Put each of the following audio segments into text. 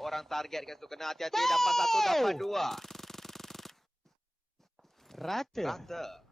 orang target kat situ. Kena hati-hati, dapat satu, dapat dua. Rata.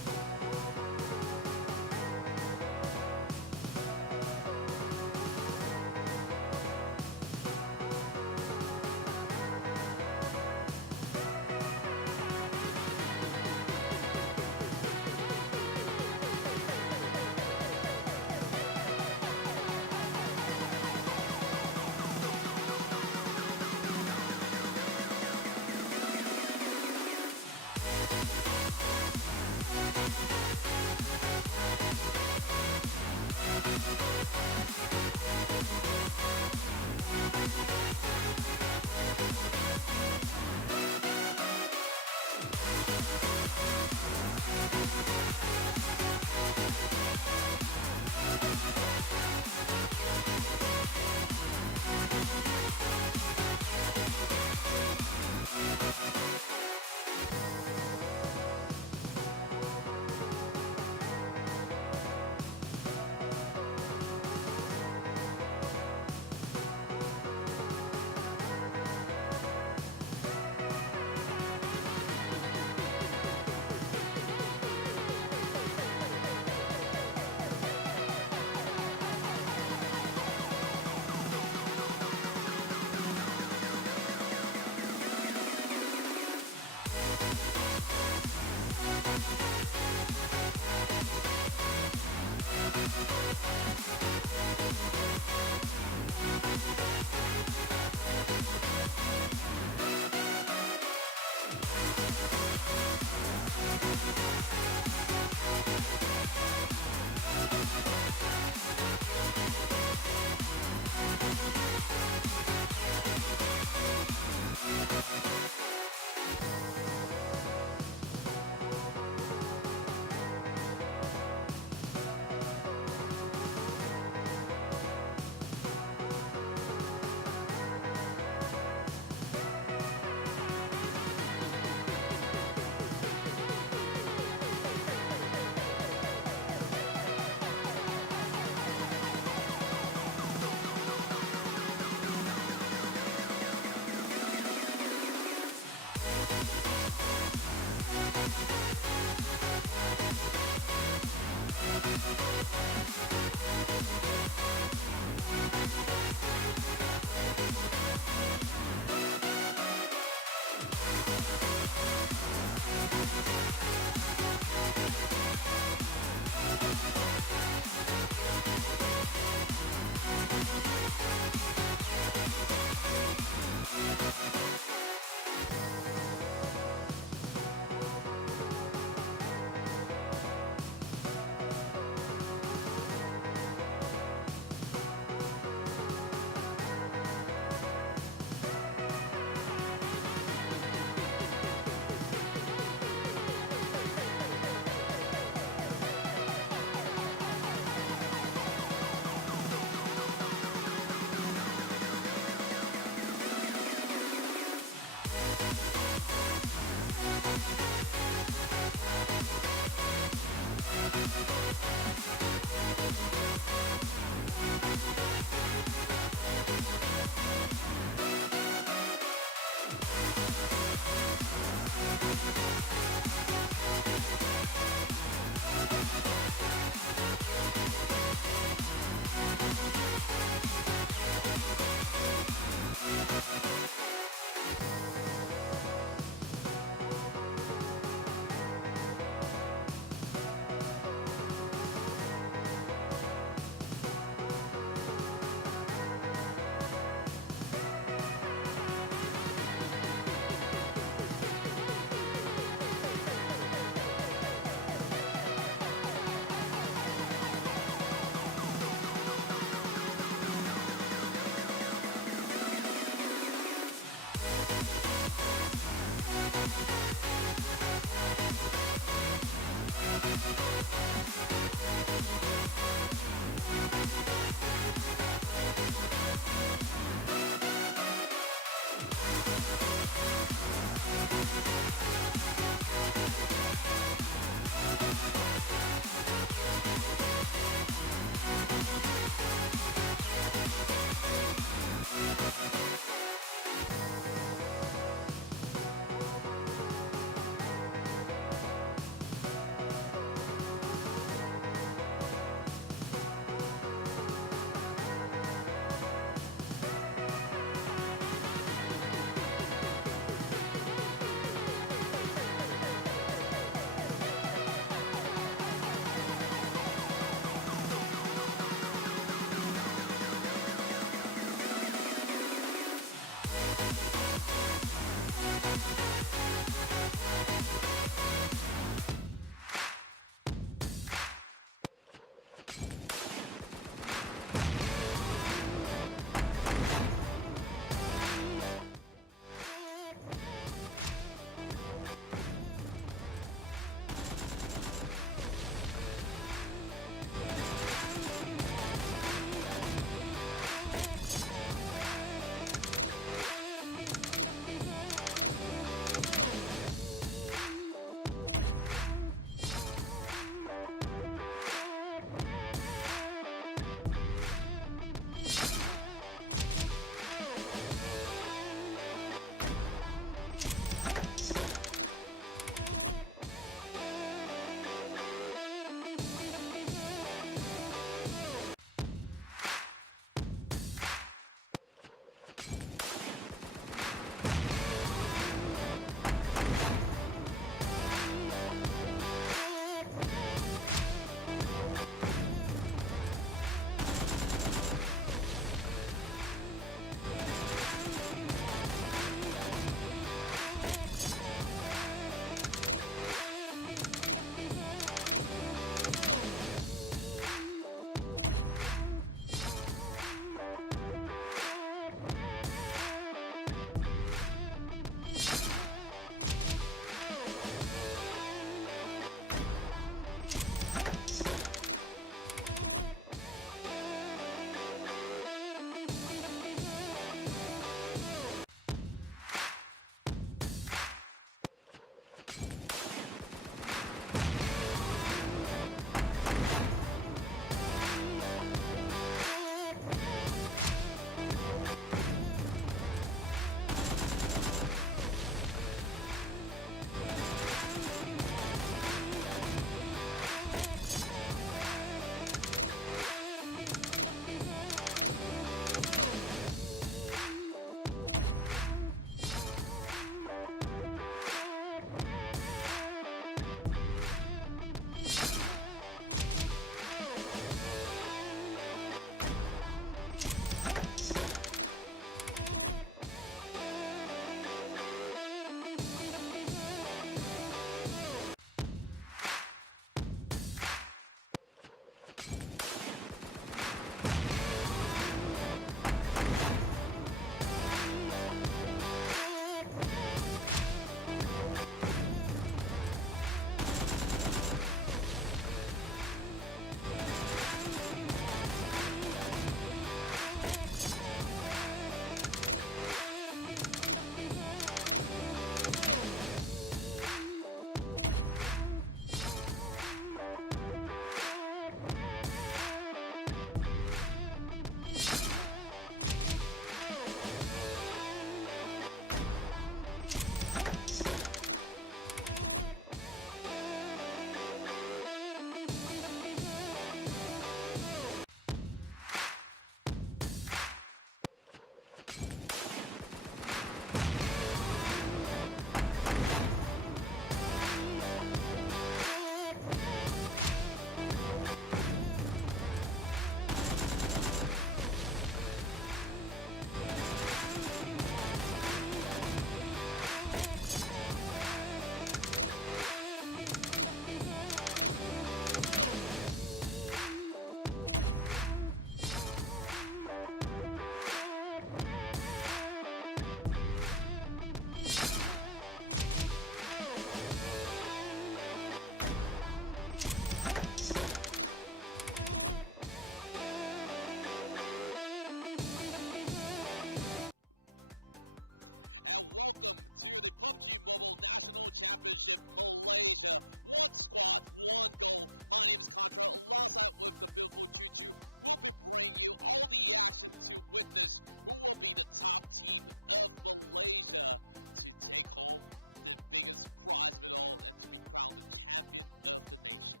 welcome to the PUBG Mobile National Championship Malaysia. One squad, one goal. My name is Contra, alongside with the beautiful Choo Choo. We'll be bringing you all the action to witness who will be the top team of Malaysia to take home the biggest prize of it all and to be crowned the champion of the nation.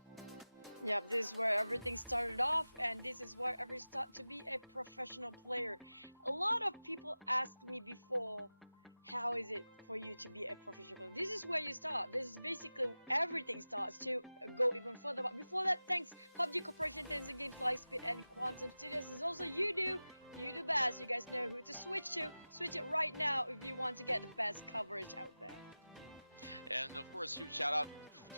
Yep, this is where everything started off, and this is where every start to be a professional player. A lot of people asked me before, how is it for you to be a professional player? This is where you start. This is basically everything starts to go even further. But before that, thanks PUBG Corporation, Tencent Games, Lightspeed, and Quantum Studios. There's also you do best. You guys know who to switch to. Switch it right now if you want to get the best coverage out there. And of course, huge shout out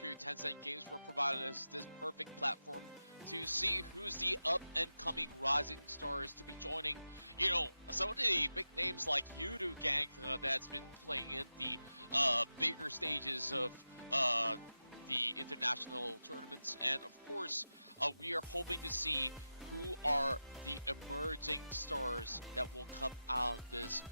to Tencent Games for providing us this perfect platform to see who's the up and coming rising stars to be joining. You know, some of the big names like Yudu Gang that's been playing in the bigger stages of the international tournaments, and of course, we are hoping to see who are the emerging stars that will come out this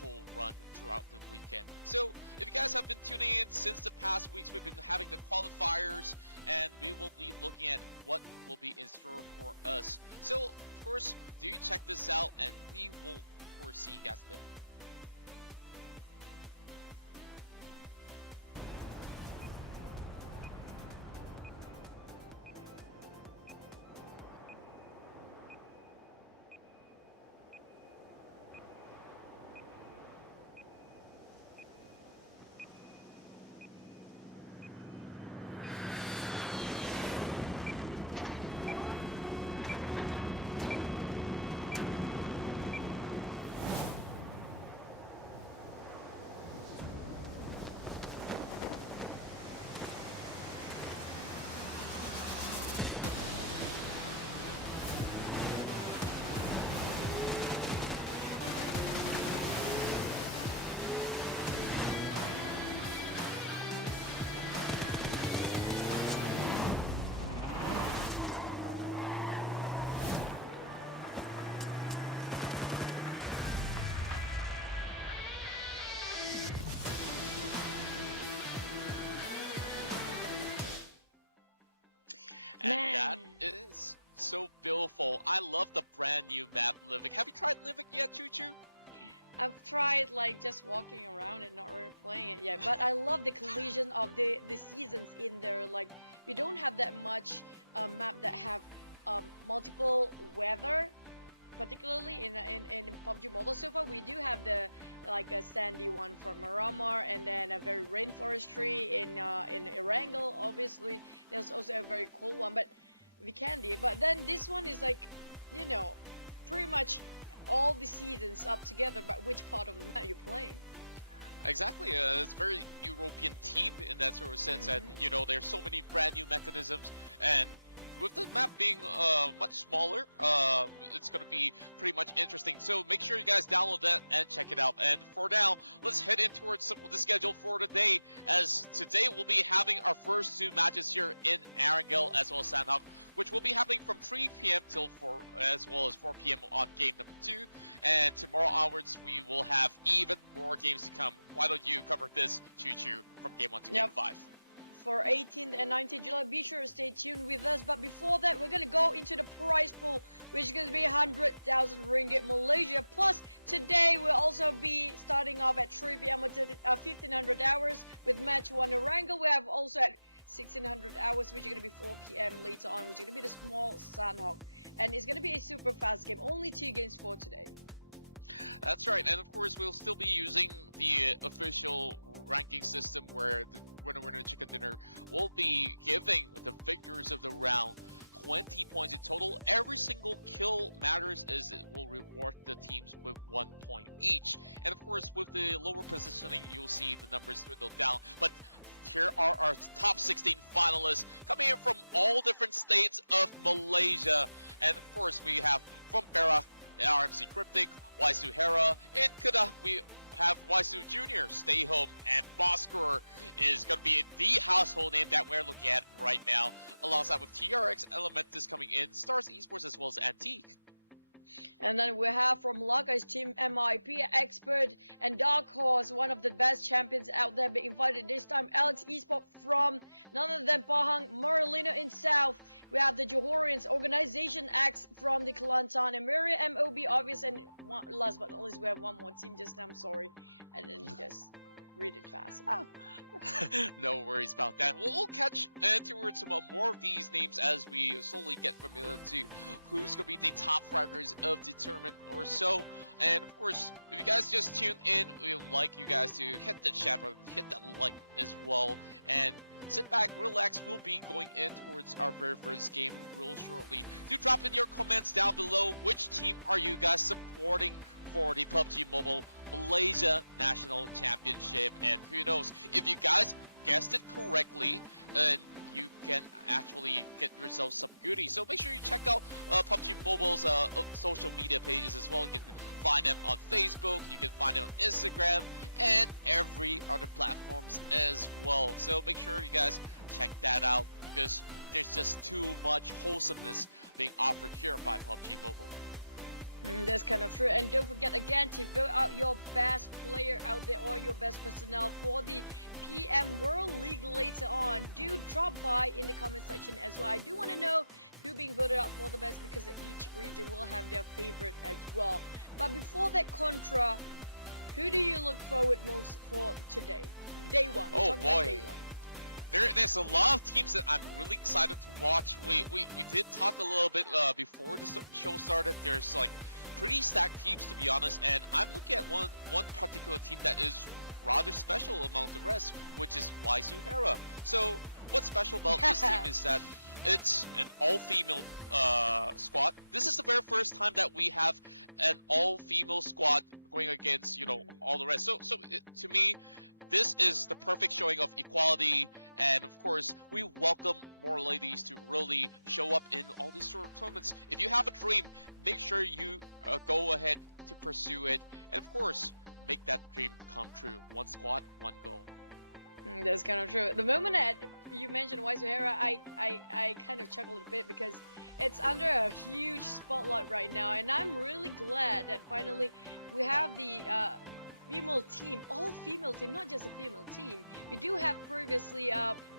whole run throughout the weekend. So if you guys have been tuning in since the past weeks, we've been having the qualifiers, and we will be looking at what will be in store for us. So of course, do check this out, and we will of course see you guys then. And that is so beautiful. I love the brand new map, Livik. Have you tried Livik yet, Choo Choo? I've tried like just walking around and not really playing it yet, but I love the collision of the seasons in there. Like, we don't have that much map that have multiple weather, particularly in PUBG Mobile. So far we do have the like a sandy one for Miramar, and then a very rainforestry in Erangel. Obviously there's also a very cool one, but Vikendi. But then this one is like, you know, pretty much all the seasons up together, but which part of the map you're playing. Exactly, it's very European themed in that sort of sense, and you know, there's so many brand new mechanisms, and with the map being much smaller, it's going to be pretty much interesting. So make sure you guys download that and check it out. And for now, let's head in towards the schedule for today, as today we'll be having our first two matches here in Erangel as well as Sanhok, which will be happening from 3 p.m. till 4, as well as 4 p.m. on game number 2. And tomorrow onwards, we will have even more games to come. Why don't you cover this, Choo Choo, from game 1 to game 5? For 18th and 19th July, be sure to stay tuned with us. But before that, we're gonna go into the prize pool, which is gonna be 100,000 ringgit Malaysia. Plus, today we'll also be starting off at 3 p.m. at 1500 hours with match 1 Erangel. We have also at 1600 hours, which is gonna be 4 p.m. later on, which is gonna be the small Sanhok, and it's gonna be a super fast game. Only 2 games for today. That's right, and of course we'll still be using the official ranking system where the winner chicken dinner will be giving the victors of the round 20 points in total. Every single kill matters, as it will reward the teams with 1 point each. And of course, with the lower positioning, you'll see the numbers dwindle down. But here are our top 16 finalists coming in from all different states of Malaysia. And of course, we have from Perak, RMC Cryptic, Waisu Hera. In Kedah, we have Waisu Jr., Stay Home, and Bosker is going to be the household name that we're looking at right now, alongside with TRX Elementus coming in, Stars Esports, as well as Antique. And then we have from Laga's team MIP Expert and Dark Horse, one of the best champions out there, being invited this time. Alex Esport from none other than Pahang, Marlino in South. We have the Johorians, Organization X from the Kelantan, and Maria MOB obvious. And last but not least, we have one more team just now. I'm sorry, I didn't just read it fast enough. No worries about that. We'll catch towards some more of these names as we slowly get familiar to who's going to be the top fraggers of the tournament or so. And of course, if you guys just tuned in, we'd like you guys to hit the chat button, hit that like as well, and sit back, relax. We'll be going in towards our very first game real shortly. Do drop in your comments down below. Which team are you guys supporting for the PUBG Mobile Malaysia National Championship? And who knows, if you guys guessed it correctly, and you can actually get yourself some goodies. So make sure you check out PUBG Mobile's social media pages as well. You can find them on Facebook, you can find them on Instagram, and every other platforms as well. So make sure you guys check that out, because there's just too much wholesomeness being offered here by PUBG Mobile. That's kind of true. And don't forget again to vote out your best player out there or your best personnel for the PM World League later on. Do drop by in the comment section as well. I do want to know who being voted out for the best, because each region will have their favorite as well. But before that, Contra, who do you look forward most for today? Day one. Oh boy. There's a lot of teams that I'm really excited to watch. We did talk a little bit before the show started. There's like pretty stacked teams, to be honest, and I'm looking at one particular team that is rather special among the rest, which is Waisuhera. So what's special about this team is that it's an all-female squad. This is the very first time that we have an all-female squad going against, you know, all the rest. So to me, this is the perfect showing of equality, and of course, we welcome more ladies to really show up in all these sort of tournaments. If you have a dream, make sure you go ahead to pursue it, and of course, make that dream come true. One squad, one goal. That's kind of true. The moment that you mentioned Waisuhera, I kind of chuckled a bit, because it's under a huge spotlight right now, and I'm really glad that finally we have the female team, all female team, not just a female team. We do have previously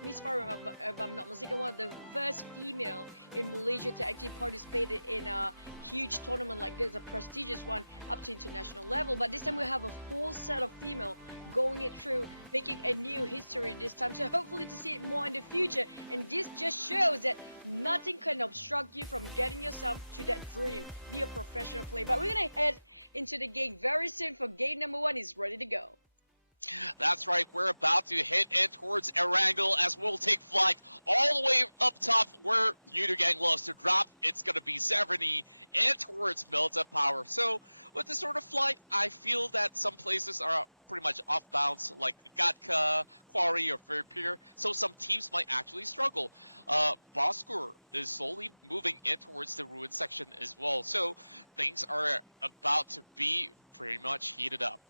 Miss Farum, if I'm not mistaken, one of the first female in Malaysia to actually participate in a huge tournament like this, a prestigious one up to international level. But this time we have a full set of female going it through, making a new history this time. So hopefully to see it more in the future. And this just shows that nothing can obstruct you from getting yourself to that dream. Be a professional player. But we're gonna head into the game very soon, for game number 1 is ready to go. That's right, we're about to head in towards Erangel as we'll take flight all the way up top where Gang loves to drop. It's going to be 70 and towards Melta Power. So with this sort of flight, I feel that some places are pretty much off bounds, like Gatka, Quarry, or Fair Pier. So some teams might actually struggle. Boskur is slowly moving in towards the ruin section as well. So things are about to be pretty much heated up.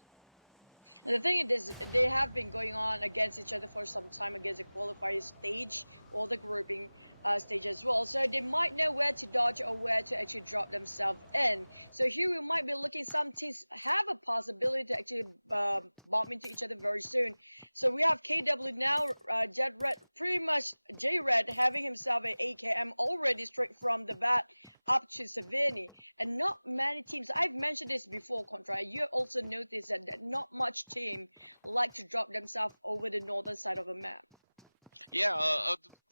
And the thing is, they have been going on against each other for some time against the qualifier stage or the grouping stage as well. So they might know where to dodge or where to actually drop themselves in. So here we might be looking, some teams have a possibility to actually bump into each other very soon. So we have KW now, Jet Red, pretty much J Red having himself an AKM already straight from the bat up to Savini, and not many teams, I've mentioned this before, Contra, you also noticed that not much team like to drop themselves over the northern side of a map. Yeah,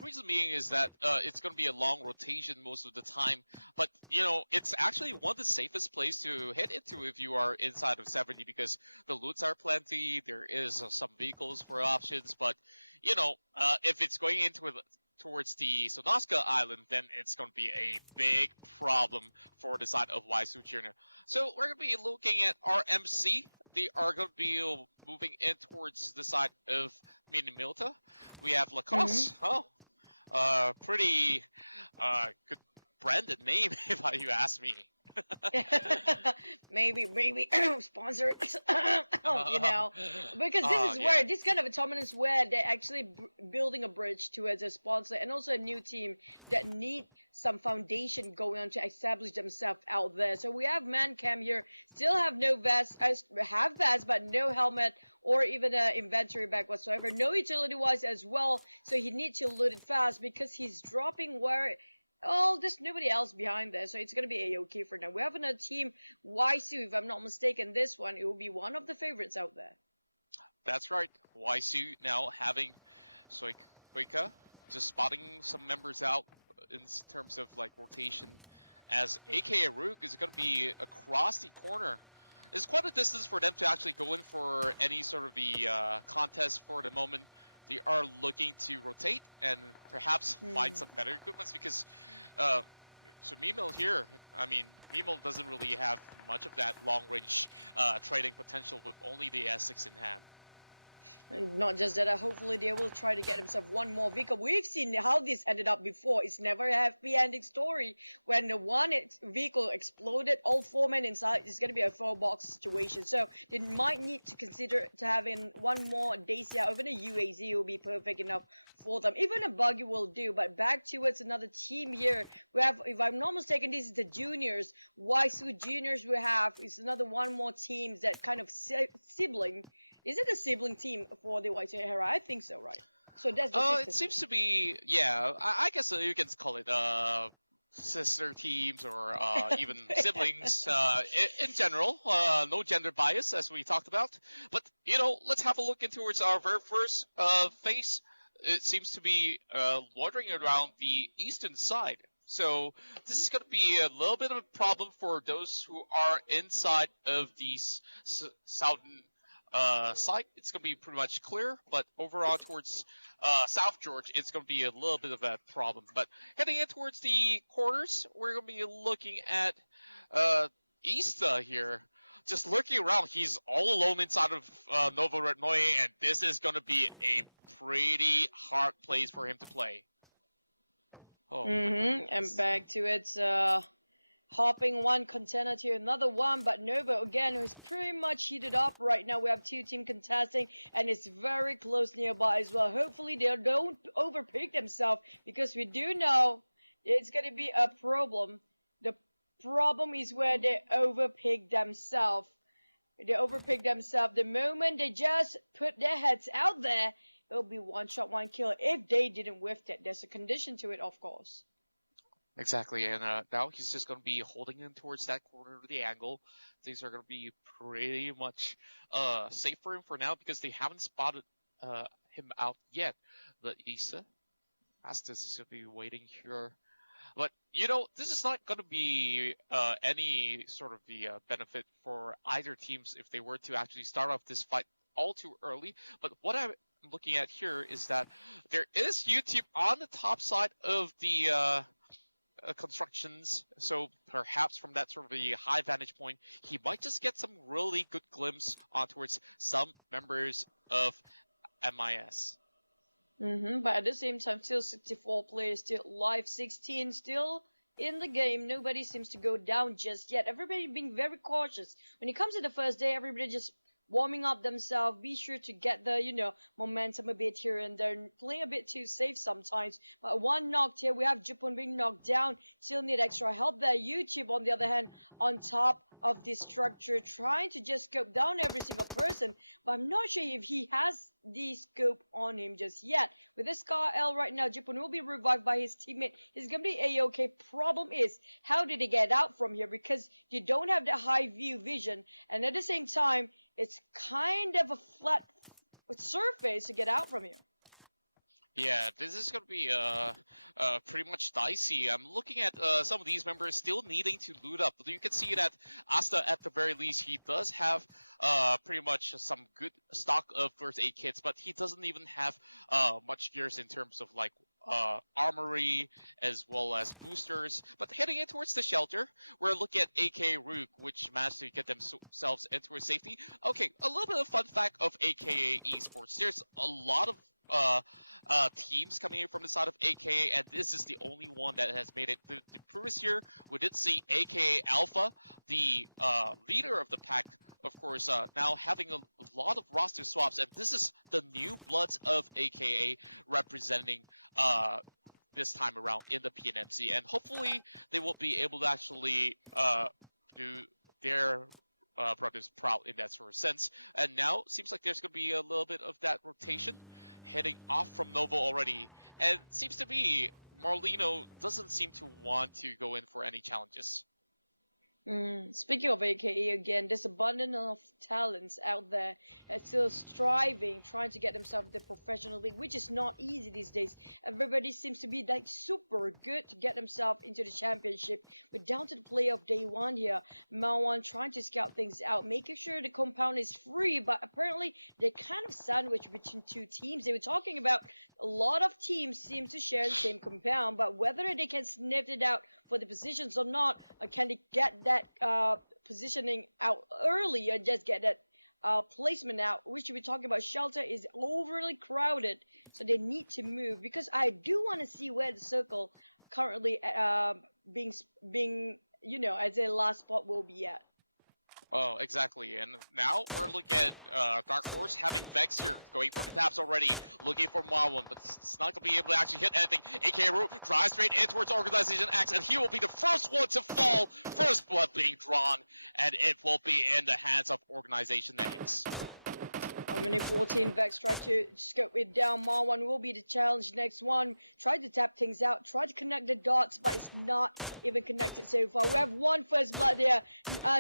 the reason being is that it's going to be a long rotation most of the time, but you know, it's actually one of the safest places to head into if you are inside of 70, because the loots are plenty, there is some vehicles for options, but you know, if it's going into towards the Sonaska Island, then it's going to be a big problem for the side of Waisuhera. So we're going to be looking at RMC. They are going to be moving in towards the side of Minimilta. We have Lacoste. Pretty good branded name, if you ask me. maybe sponsor, because this is where Yeah. this kind of a tournament is where they're actually building a bridge towards a sponsor and also a new team that need some foundation going on to establish themselves out there. So we have Mancam here, still have no vest, have vest but no helmet or even an inventory bag whatsoever, no utility wise as well. So he needs to loot it fast because he's dropping where. Oh, there's nobody else behind there, so it's gonna be a-okay for now. We have another team, Waisu, if I'm not mistaken. This one, it will be one of the favorites out there. That's right. YC now having Soika just spotting some members out in terms of like rotation, as AK Aruk is going to be across the corner. It's quite a distance for them to actually go in for any sort of the contest for the moment. They are looking to rotate and perhaps find some better equipment because so Mimil here, I mean, Mimil doesn't really have much of that long-range trading potential with only the S6 in hand. And not just that, hopefully they will try to get themselves one more vehicle. We've seen how this ended up before. It's never a happy ending story. When the one vehicle exploded, all 4 men inside, it's going to be a 4-box situation. So they might need to consider to having one more Dacia, even a UAZ will be perfect enough for them. Even a buggy will do. But back towards another team here. We have, if I'm not mistaken, this is the juniors. Waisu juniors we have. It's another one more team that kind of sibling. Is it a sibling team for the White Hera? I think so, right? So that's the it seems to be, yeah. I guess you can call it sister teams or even siblings in general. No gender bias, as we talked about. But let's have a look into towards our very first phase. It seems to be loitering around the eastern side. So this is going to be a little bit of a problem for those who are inside of the southern site. It's going to be pretty much clear, but overall towards South George, it's going to be a little bit of a problem. But heading in towards the corners, we're going to be looking at Ista here. Just lurking around, he's all alone inside of Novo Rednoy, and this is going to be a pretty hard place for him to play. Oh, and back to it, hopping one container to another one, but Nova again is pretty much heated up right now. We have 2 teams contesting, and it's very close nearby as well. Hopefully they don't overpick themselves, because we do know it's going to be a problem. The problem is where they overpick themselves. The moment they just put their heads out there, it'll be one shot, one kill. If they didn't whiff it, there's a condition to it, of course. Exactly, and now he's just going to be holding in towards that corner of the angle. Things are going to be pretty much safe for him for now because they haven't spotted him out yet. But Issa, Astus is going to be waiting here. But, this is not going to be any sort of the benefit for either teams if they were to actually start off this fight all too early. But what I'm looking at here is that there is YouTube on the top side of the constructions, so perhaps from that sort of a high vantage point, he might just get some really good glimpse on towards some members of MIS. But at the same time, still 64 players, still live 16, still in the game. Nobody seems to go down just yet. Everybody being very cautious. When it comes to the first day, everybody just warming up themselves, be sure to get the, momentum a bit here and there, playing a bit too safe sometimes. But one knocked here, we have Jupun being knocked down, still need extra help there. YouTube, on the other hand, on top of this structure, trying to just scope down every single person, but I'm not sure if he has the scope on him just yet. With this Scar L right now, Jupun will be revived by his teammate. He's gonna be a-okay. Problem is, how did he get out from here? Because you don't have the high view vision, and at the same time, it's kind of a flat surface to get out from here. Yeah, this is going to be pretty much dicey. I'm looking at some of these members still needing to loot up. You can see that Asta, at the very least, he does have pretty much some good stock of first aid kits, but he doesn't even have much gears in terms of like armory as well as boosters. But heading in towards the shelter, we're looking at AK Rook, which managed to get themselves into safety. Okay, a little bit of fun fact of AKA Esports. There's a lot of teams coming in from the side of AKA, and this is the only one that has made it. The previous year, we did see AKA Alpha, the leader of the pack, of course, now having a lot of roster swaps, and this is the new bloods of AKA representing this time around in the PMNC, and hopefully they will be able to actually do their brothers proud in that sort of sense. And now seems like there's going to be a little bit of that rotation heading off from Novo already, and seems to be Marlino doesn't seem to want to go in for any challenges. Speaking of AKA again, there's abundance of talents out there and still striving, trying to get themselves into the professional league, which is not easy these days. Everybody seems to be like super good to get themselves into the championship. We're down to the playoff day one here. Malwan trying to scout things out, making sure the compound is free, but apparently they're kind of sandwiched between two teams. They were talking about a lot of teams seem to share the same compound, but whether they can sniff it out for the positions or not, can they get that positioning out early and just get that placement out, which we're talking about. Shelter is overly crowded, so they need to move, because I do want to see where the circle currently being as a last spot will be at. Oh, exactly. And now we're looking at Dark Horse having Vex here, going for the taps already, looking for Marwan, but it's not going to be able to actually hit anything. AKA Ru drives straight in towards Organization X, and he will be the first one to fall. First blood being drawn, and it will be in the hands of Organization X. Mini 14 Vex tried to scope it down. Marwan will be the challenge next one. Tried to tap things out, tried to connect the dots, but it's not even connected so far. We have one first blood there.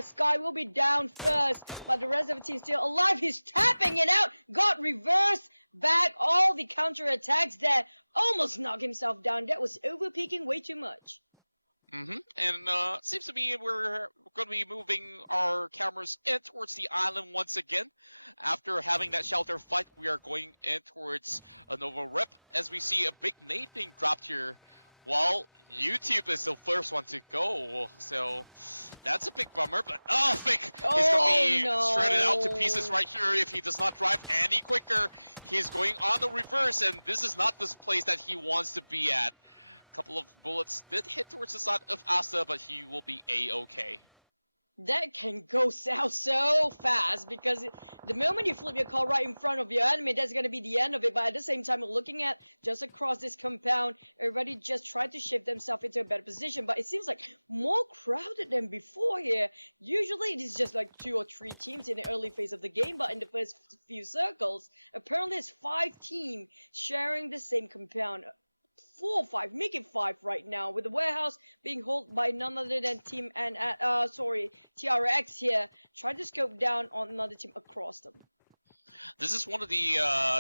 Sky will be down first, but the rest of the team still alive. He's tapping it out, got reverse back, all the counter attacks there. Almost knocked himself down. That was overpeaking way too much. And seems to me we're going to be moving our cameras in towards the island once again. After having that shelter fight, we are going in towards a Nova Rip as we see a big nade being dropped here, while YouTube is the first one to go. So that's a big bummer, but Vic is going to be shredded out to pieces right here if he does not drive any quicker. He's going on the reverse, and this is not this place that he wants to be at. Couple of bullets did hit towards the side of Asta, but he will be A-okay. That can go south so fast, because the moment you flip your car right in front of your enemy, that's going to be the end of it. But at the same time, looking at just across this compound, everybody just tried to shift themselves into a better position. But it seems like more crowded than before here. Usually it is just like 2 or 3 teams in the early phase of the game, but in the first few circles, apparently it's 5 teams sharing the same compound. 4 or 5, make it 5 right now, with the warehouse being held by none other than Team TRX here. Try to scope down on another team across them. This is one of the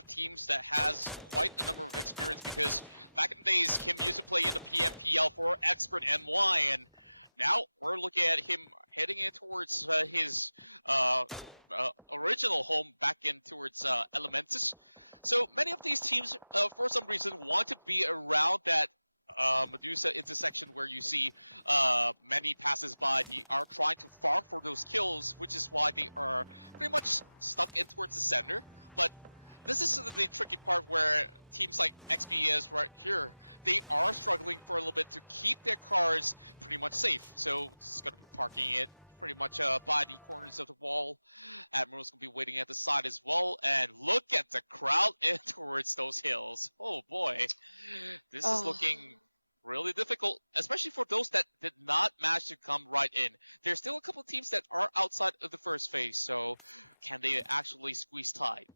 teams that has quite a number of experience, because back in the days, Kim used to play in the PMPL for Expert NY, and now we're looking at him heading in towards his original home back in towards Elementus. So many of these teams, for some reason, want to be around that Medusa intersection where you see many passers-by are trying to farm for those kills, which is why they are pretty much stuck in towards the center. But this is the tricky part where teams like XP right here, they are struggling for a little bit to keep their cars pretty much safe. So it's going to be parking it pretty much by the corners of the wall. Admiral's going to be waiting at the side as well. And look at the crowd in towards those hills. Oh boy. This is looking really difficult, especially for those that did not manage to come right in. There's still a couple of teams that are outside of the first phase, so can they actually squeeze tight?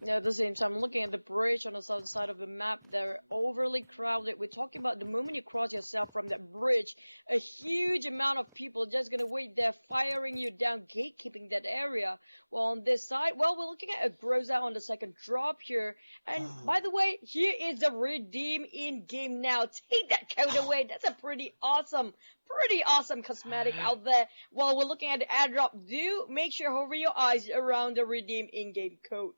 Yeah, at the same time, looking at the bridge on the southern side of the map, they're overly crowded. We're talking about the moment you cross yourself from that bridge, a huge amount of people just gonna wait there, firing you down, gatekeeping that area. Well, on this side, well, we're looking at a Groza on the second drop here. And by the way, here is the redeem in game now. Take that code away. That's a pretty awesome cosmetic out there. While we're looking at the airdrop, do make sure hover your eyes around the redeem in-game code.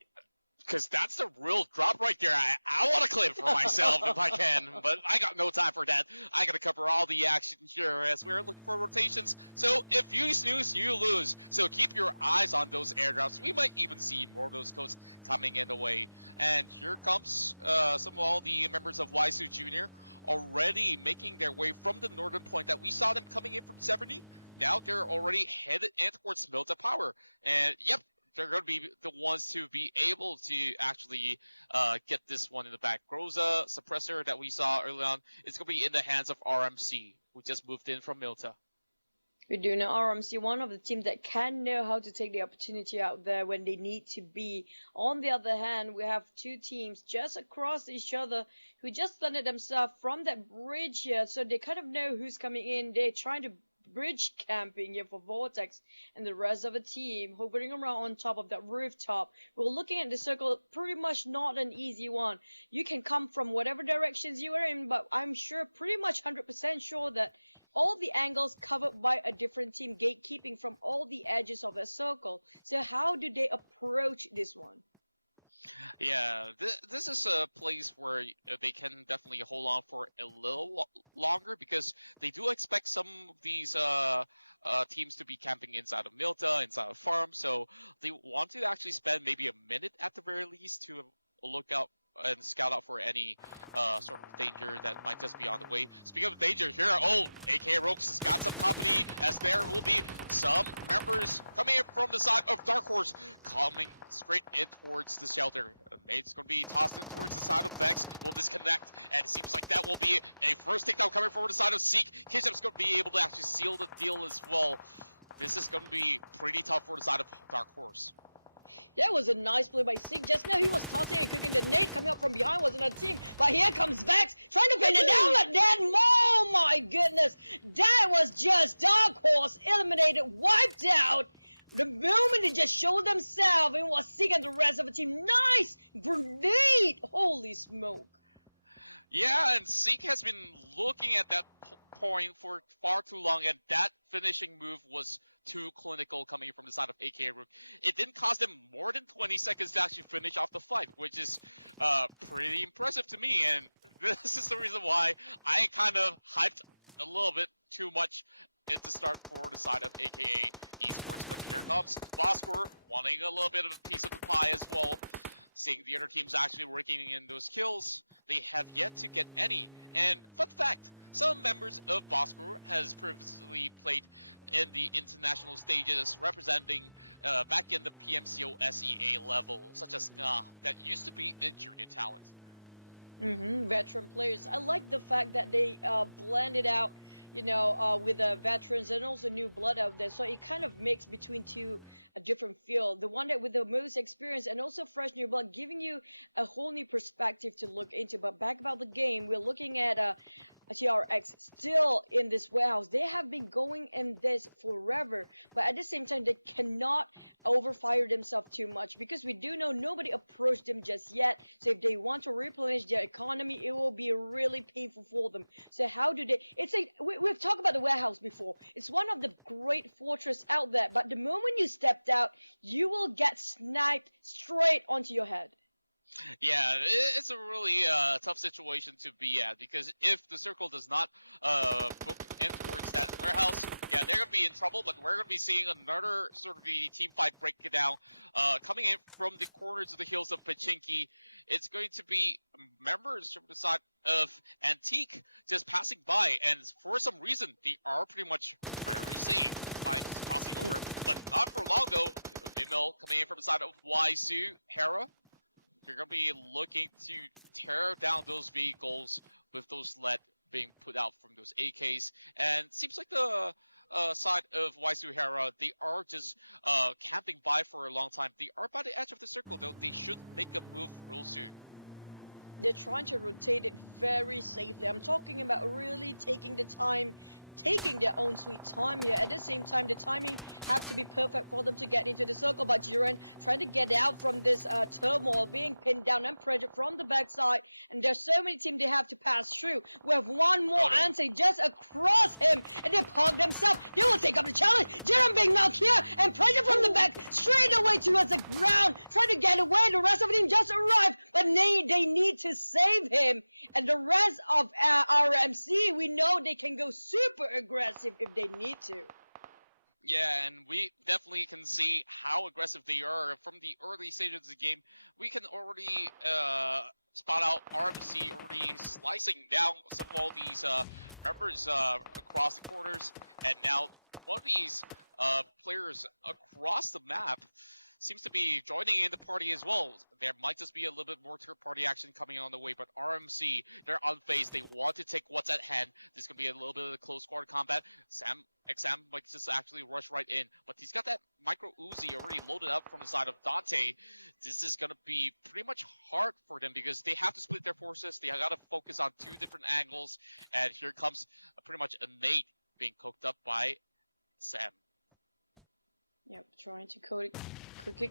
Because that's the real drop right there. I want to claim for myself if I can, but I got no time for that. I got to cover all the action here as we're looking for rotations. So if you snooze, you lose. So keep your eyes on those airdrops. We might even see more of those codes coming in the way. And here comes some of all the members of Waisu Jr. already making their way from the northern point that we saw them coming in from 70. Now they're already headed in towards Milta Power. And yep, they're going to be the ones to be able to actually get this one in the back. Groza suppressor that we saw early on is going to be in the hands of RMC, who just moved in from Milta. We do know RMC, one of the teams that can know how to take the opportunity out there when they need to be. On the other hand, we have two teams just across each other who just landed themselves from that bridge here, so they kind of know who's coming in. They're trying to bridge camping here for Vortex and the rest of the team hovering around on top of that rooftop. We're looking at the circle, pretty much not an easy one. You can come from whatever directions you are in, but I'm sure, pretty much 100% sure that all the angles covered by a different team gatekeeping from all the edges of the circle. So how do they approach this one? Yeah, this is a place where they can definitely hold on for a little longer because they do expect some of these teams to be camping inside of Milta, inside of Farm, so they want to actually spend maybe a minute at the very least to look out and scout out for any sort of danger that might just be on the way. Speaking of danger, here, AK Rokes has got some company, as there will be some members coming in from the side of Dark Horse, coming straight in towards the shelter. Mate's going to be tossed in towards the side of Vex, will disconnect, and it seems like that will be a first takedown coming from the side of Seek. Kitchup's going to be able to actually seal the deal as well. This is going to be pretty tough for the side of Dark Horse. That was a nice play by Sig. Just now he was tossing and cooking the nade. Coming up from behind was another team. But here comes Vex trying to pin it down like that. Oh my goodness. That was just Dark Horse eliminated, wiped out. The moment they just showed themselves, it was Sig and the rest of the team. Nice grenade. Holy smoke. Yeah, and Seek has been looking at that point for far too long, and that finishing move was too clinical coming from the side of AK Rook. It didn't cost them more than 20 seconds to actually finish off the fight, which is pretty impressive to me, and this is the reason why I kind of hyped a little bit too much at the start for the side of AKA Esports. But here comes Boskor, wanting a little bit of a piece of the pie as well. Seeing the other teams actually working in those kills, they have yet to get any. And fun fact, some members of Boskor has previously played in the international stages representing back in the PMCO SEA level, such as Nga, that used to be in junior talent. Veteran players. I like the fact that they blended out, with the veterans and also new blood out there. So it kind of mixed between two a different feel. The one that with the most experience and also fresh new blood, giving you a whole new perspective to look into. But back about the game, we're looking at TRX still in this warehouse. They have been going in this forever, but at the same time they cannot overfire themselves too much because we do know nobody approached them just yet. So if they want to replenish their economy, it will be really painful for them. So how do they? It's like we've talked about the warehouse before. It's one of the great fortress out there, but the moment you stepped out, you will get sniped straight onto your head. Yeah, it's a really tough situation to be at, because if the circle does not book in towards that warehouse, yeah, they're going to be in trouble, but we're going to be seeing another sort of team fight breakdown coming in from the corners of the hills of Pachinki. It's going to be members from the side of Antique just passing by, and for some reason, they are pretty much very safe by just crossing over, but not for long though. Mimil coming in from the side of Waisu, Hera. You're going to be looking to tear down those vehicles with those lead being put out from those AKs. And it seems like the side of Waisu Hera, they are just camping by for a long time. They are by the edge of the circle, though. They should make a move real soon. They're trying to rotate it very safely. I'm talking about really taking the time taking their own sweet time here. At the same time, the timing have to be perfect for them to get into the circle. But Jiren trying to get out from this turmoil, being pinned down and pressured from the backside. And there's so many teams they have to pass through. We have one more answer just across him, and they park themselves. They will take up the challenge. Jiren being knocked here and pressure from the back straight away towards the ground, trying to get away. The rest of the team just arrived, but they need to save him. And the rest of RMC, we know they can go super aggressive if they need to. Yeah, and we definitely can see how aggressive they are from the early stages of the game. We can already spot out RMC already slicing down some of all these members across the corners, and now one of these players across the map seems to be joining in the party as well. There might just be a little bit more third-party action coming on the way, but RMC, they're unfazed. They want to take what's at hand. There's going to be a little bit of a close quarter combat. Sam might just actually rush right in, but he's got that micro Uzi already loaded up from the side of Dante. This is going to be pretty much hard for them because they have to split their forces. They got to focus on two different angles, and here comes pretty much a nade being cooked up by Sam. Yep, trying to cook it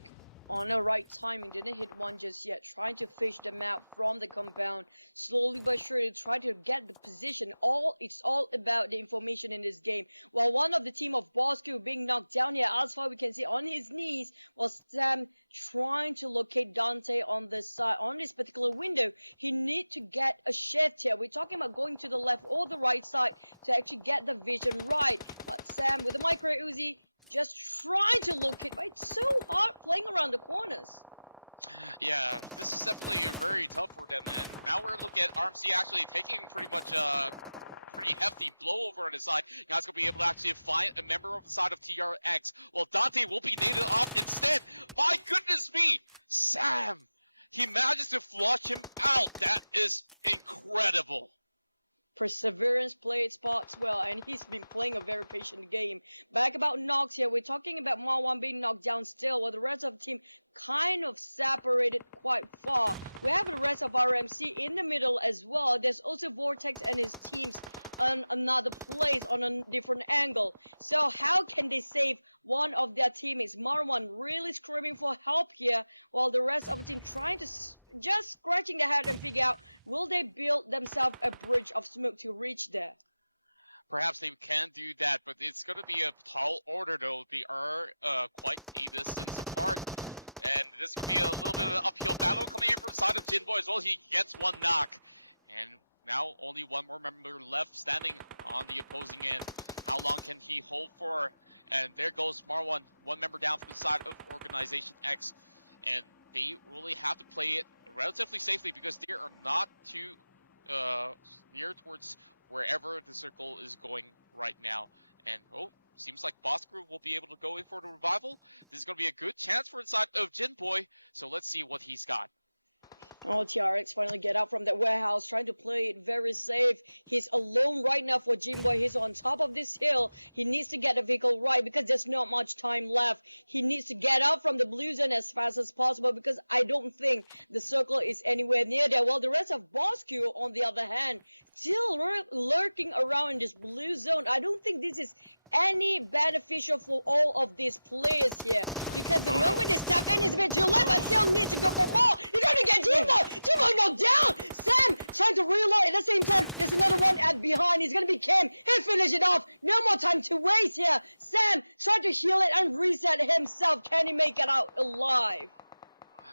on the right timing. Didn't hit one just yet. Trying to fish the map from the compound. Slowly but surely try to get the position. It's all about the information in this game. While one of the team of Bosco being knocked down here, as far we can see on his knees, while Sam trying to locate Dante on this side, on this particular window. He need to get a shift here. We're talking about going to the left or the right side to actually get the vision right. But Sam with the micro Uzi just trying to locate, but it's so hard playing around the corners. Yeah, this is definitely very tough for them, and now we're looking at RMC actually taking pretty much pretty hefty blow over on his side. Now he's going to be able to actually find a member of the side of TRX. Well, Dante will be naded off instead. My goodness me! Sam! He manages to flush him out. That is incredible. Perseverance played spots well, and he's been playing a very patient game. Back about knocks here, we're talking about Marwan being knocked down still, while the rest of the team kind of separated quite far. We have the rest of RMC in the middle as well. There's also Vortex and his teams on another place on a different angle. So how can they save one of their teammates? Marwan really screaming for help here, while the rest of the team trying to just scratching their head and figure out, will they build themselves a bridge of smoke to reach there? Perhaps they can do that, but it's going to be a tall order though. They are quite a distance apart. And this could be a little bit of an uphill battle coming in from the side of Jinboy as well. He gets one knock. And now only one more member left standing on the opposing end. How long can he hold for? And there goes Marwan, one member down from the side of Organization X. And they really have to play it relatively safely because they are not too near towards wherever the circle is going right now. And seems like Boss Crew will be able to go in for the revival. This is going to be a good chance for inside of Jinboy. So let's see what he's got. Oh, TRX finally get out from that warehouse, trying to play it very safe. He's alone right now for Jinboy. He's on top of this hill. He needs to get the vehicle right because there's not much time left. He needs to get out from the blue zone as fast as possible because I don't think the circle is anywhere near there. While the rest of Bosco, on the other hand, still lurking around in this blue zone. I don't think this is any beneficial for all of these players here because the moment they step in is a bit too late, but still need to go for more. You're gonna get Jinboy! Jinboy knocked down! Sam trying to reload at the same time. There's another one at behind. He's gonna be Kim. He'll finish it off. No more time to waste here. Sam trying to heal it and reset himself. Can he make it out alive?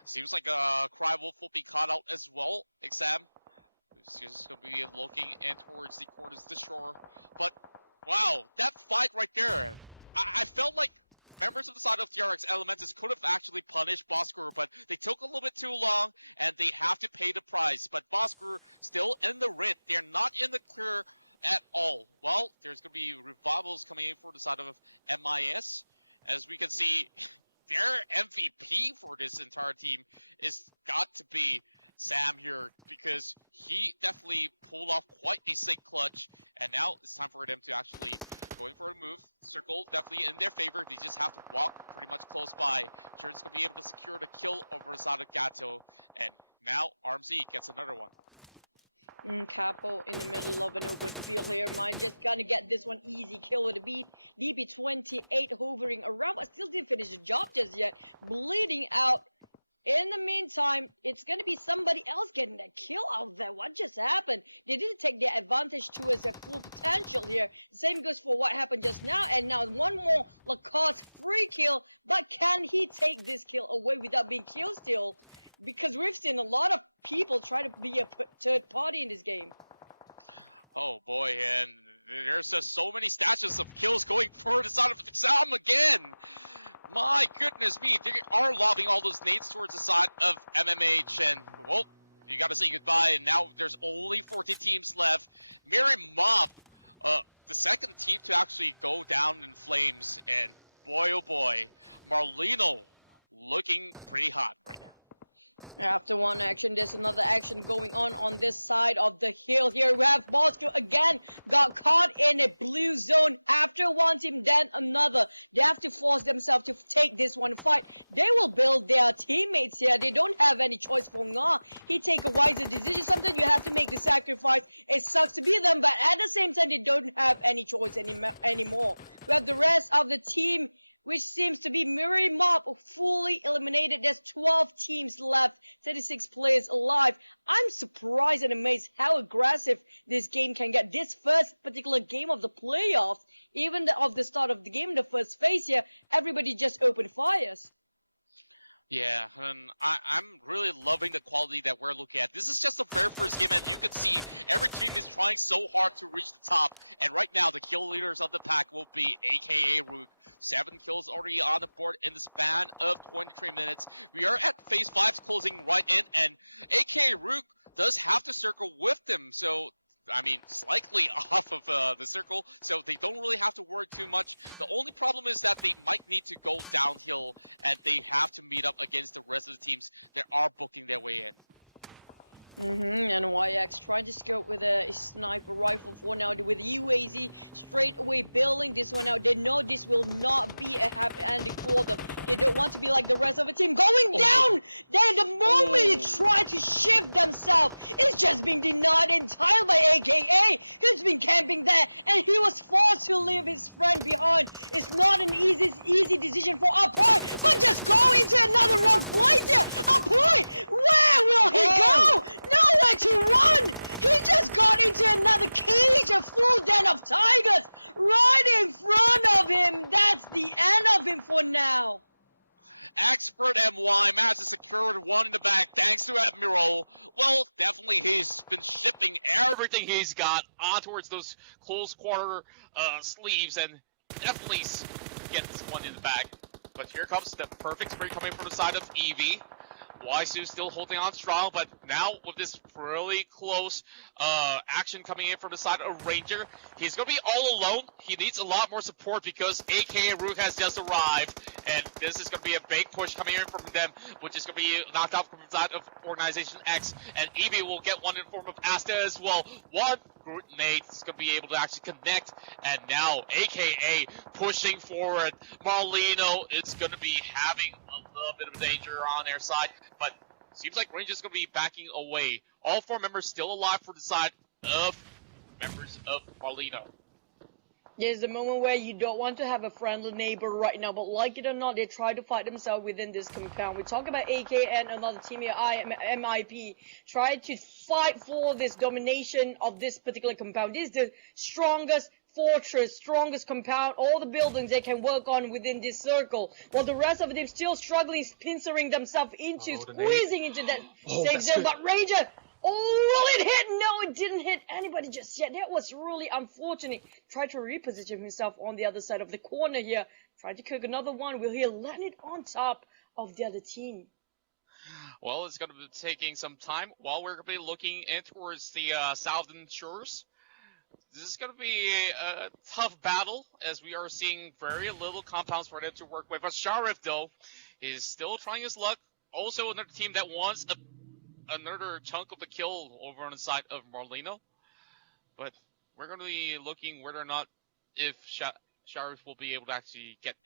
Seems like a Cry Wolf will be caught out as well. Sam is just going to be looking in towards the corners of the shore. But wow, that fight right there. I felt like members of the side of TRX Elementus could have actually punished Bosker, but they took a little bit too long, and they have to pay the price. But Bosker still in the red. They're not in the clear at all. Well, there's going to be revivals coming in for the side of MIS. As we can see, their MVP for this entire team is got to be Sam here, because he definitely pulled off quite a sick clutch, and now it's time for them to actually go in for a move. Circle definitely in their favor. They just have to walk pretty much close by. Jared's going to be able to secure the kill over the side of Gato, and now RMC gets another one. Capo in the middle of an open field here. Mine just gonna get this one easy kill with a beat. DB28 hovering around, but still didn't finish the job just yet. Bleeding out. In the meantime, it's gonna be somebody else getting that kill out there. What just happened? They didn't take their advantage towards their full potential here. Same goes for what happened just now. And now one more Lacoste free kill. But can he take this kill away without being killed still? Because we've seen a lot of people try to be a third party in this game. Oh boy, and there's just so many stashes of kills going for the side of the exam again. My goodness me, they are lobbing all those nades towards the side of MMH, and well, you gotta say goodbye, and now there's only 14 teams left. Mary Mob, the second team to actually go down in flames, and boy oh boy, Marlino looking pretty hot right now. After one action, there's another action going on this side of the hill here. We have Moscow again got caught in a blue zone. After one team, then another. They have to force themselves to take this one fight. They will build their teammates here. They don't have any choice for Nga. He take a wiser decision. Sometimes you have to make the sacrifice. It sucks to be them, but at the same time, they don't have any choice anymore. We have the rest of the team, which seems to be Miri Mob fully eliminated. There's 12 teams left, 36 players alive. I'm surprised and amazed how aggressive this game can get. This first particular game of the playoffs, even of the start of the game, the first phase here, everybody just opened fires. Yeah, and I'm really loving the quality that we're looking at. This is just the very first game, and you can see every team is trying so hard to reach the top. And right now, the kill leaders of the pack will be AKA Rook. 7 kills already on the board in the span of 23 minutes. We are at phase 5 closing right in, and AKA Rook does have to circle with them. So, I mean, slightly off of the circle, so they don't really have to worry too much. The only problem is that they might need to go downhill, and they have to meet up against the rest of the teams that are booking their way in. And YX trying to scope with a sniper rifle for now with UAZ straight away bailing this one out. They know this will not be a happy ending for them. They don't want to be like the rest of the team going down. Then the moment they try to shift themselves, it's just being denied entirely by AKA. He's been camping there and he was forced to leave his friend behind. It's not an easy decision for Apoy, but just go into another wrong place here. Apoy, where will he go? Nowhere to run! He just got into another cage, a full den of tigers, right in front of him. That's the end of him for now. Expert MY managed to secure one in the back thanks to Admiral. Well, definitely he's been shipping air.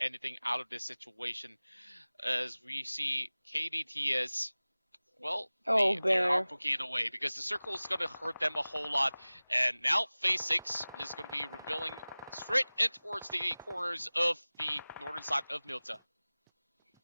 Anything out of this situation, as we see KDTS Well, Oh, they are Bear. booking it away because the circle is going to hurt them a whole lot. And now phase 6 is going to be revealing straight in towards the corners of the northern side of Milta.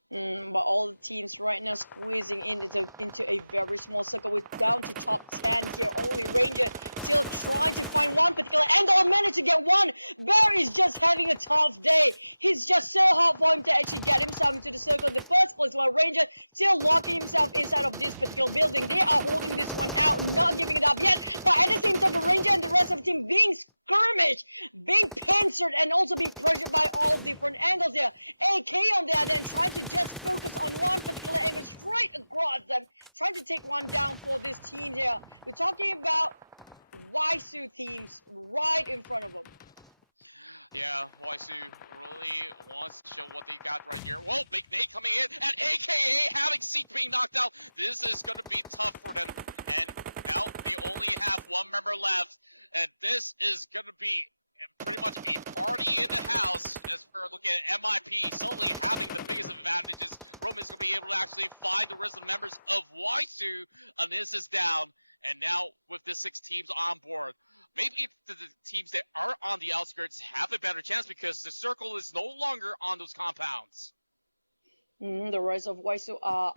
But all the teams right now squeezing into a very small circle. We're down to top 10 here. Only Ranger still trying to find one particular angle and managed to get one. Bear is just having a tough day. He's just so hard for him to actually get himself into the circle in the first place, while Ranger still locking himself inside of this particular building. They are holding this one out, not giving it up yet. But at the same time, the Ranger and the rest of the team being skirmish, being pincered, and also being pressured by all different angles here. AK on there then trying to just focus on one particular angle straight across them, trying to take one down for this team here. We're talking about Waisu teams right in front of them. Yeah, Waisu really wants to show what they got right here. Whoa, Big Nate coming in, and AKA having Seek being knocked out. This is going to be tough for them. And now they only have one member left. And this is going to be pretty much a party in the house as we're looking at MIP solely having the biggest advantages. Roman's going to be able to actually find the rest of the members of Waisu, and this is down. And now with the 6 teams on board, maybe the teams that are on the outskirts have a better chance because the circle is no longer on those compounds. The rest of Waisu are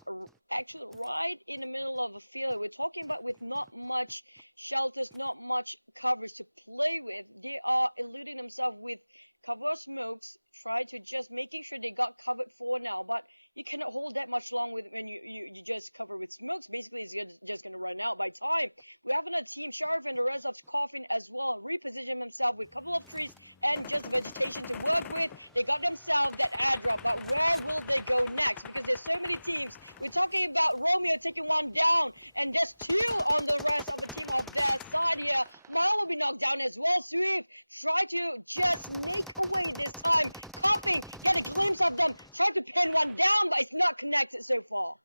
actually right in the middle of a field. We're talking about with not much shelters, not much coverage to play with. They are eluding themselves with cover smokes, try to just making sure they got covered for now. But you cannot hold that much long with when you just cover with smokes. Basically, it's just going to run out by time. We have another team, Sheriff and the rest of Coffin as well, reposition themselves with a couple of trees and just vegetation to work with. They got themselves that airdrop, but where will they go next? Because there's so many teams. We're talking about Romeo taking one down, and there's 2 on the rest of the team of their side here. Mile will be knocked down as well. Swift try to just snake away this time. Coffin get a glimpse of them, try to pin one down, but it's not connected so far.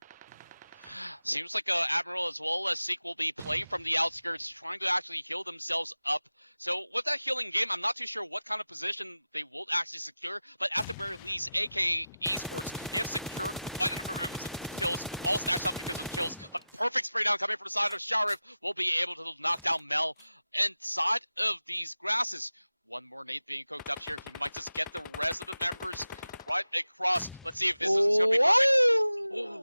Seems like Admiral as well as Seek will be playing from the outskirts, trying to actually heal themselves up. So with that healing game, I'm not too sure what kind of position they will actually secure, but at the very least, AK Esports, they have secured quite a number of kills, all stacked up because of kills. A perfect spray down coming from the side of Sharif will be able to knock down Mel inside of these grasses. One more nade being cooked up here. He might just get the rest of the members right across. Let's see if this is going to be perfect. Ooh.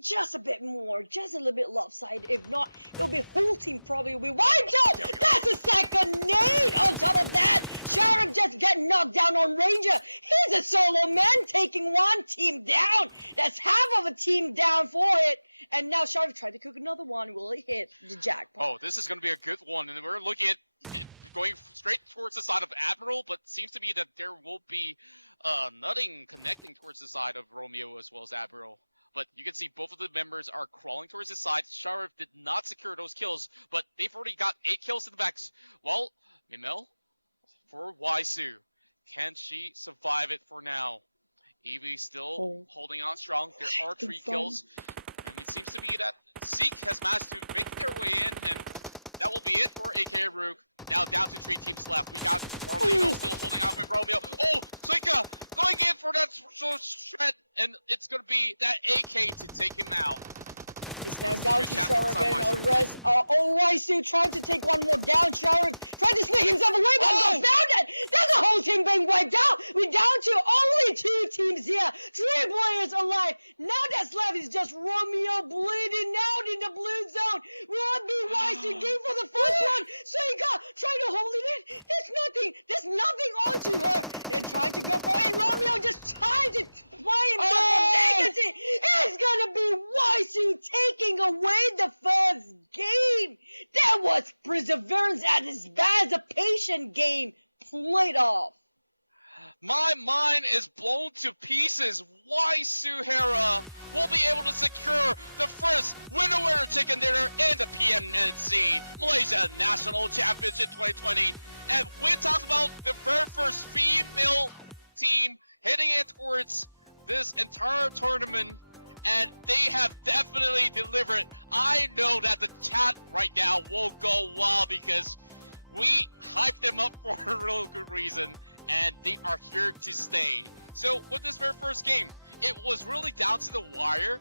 Just a bit more, just a little bit lopsided. If not, it'll be whole team probably will be wiped out. That's a second nade on top of that. Sheriff just getting knocked down on Ranger. He's a solo man taking one team down. That's half of a team down for it. And now Sheriff tried to cook another one. Will he hit the jackpot? Oh, this is going to be a good one. And we're looking at it going straight towards the side of Admiral, but seems to be that there will be nothing connecting towards the side of Romeo as well as Admiral. But you can see both of the members are crawling towards his side. Sharif did not secure those kills, but they've already got 8 kills in the backs. Well, Mimel, for Waisu, can she survive it for now? Evie still holding on strong. There are 3 kills, and it seems to be that Seek has managed to make their way in, and that will be it for AK Rook. Now down to 3 teams left. We got Marlino still holding out with Romeo. Oh, Suika going in for that shred, and it's going to be that AK to take him out. It's now down to Sharif and the rest are Waisu trying to take one more down. Sharif trying to sneak himself away, but got found it. There's a whole team being wiped out. We're down to only 2 teams here. 3 players alive. Now that's left is just Romeo bleeding out in the blue zone. Will it be Waisu game for the first one? Suika trying to hold it in. There's nothing onto her. And trying to go for it. And Romeo just trying to play himself from vacancy. It's gonna be Waisu taking away the first game. That was perseverance at its best. A patient game played off. My mind is blown to pieces. Why Suhara will be able to secure the first winner chicken dinner in the PMNC Malaysia National Championship 2020. And we talked about the very first female team heading in towards this entire tournament, and they have definitely delivered. I know that the chat right now will go wild because we hyped them up for a real good reason. and they are here to stay. So with this very first game, it was really down to the wire,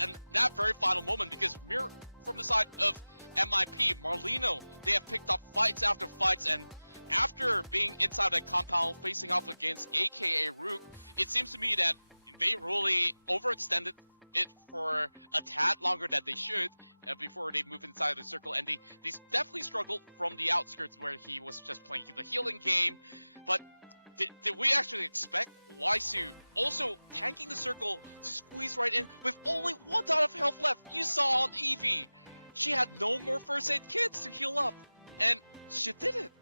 and that very final moment, because from the side of MIP, Marlino, they have picked up fights after fights, and after being inside the compound facing off against AKA Rook, it seems to me that they really overextended it for a tad longer than they should before they move inside the circle, and they definitely struggled from the outskirts where he was just playing the healing game. But did we actually expect Waisu also tanking the circle to squeeze right in with only 1 dot of health left? You saw on Eevee, she had no more first aid kits to heal up, and she did it.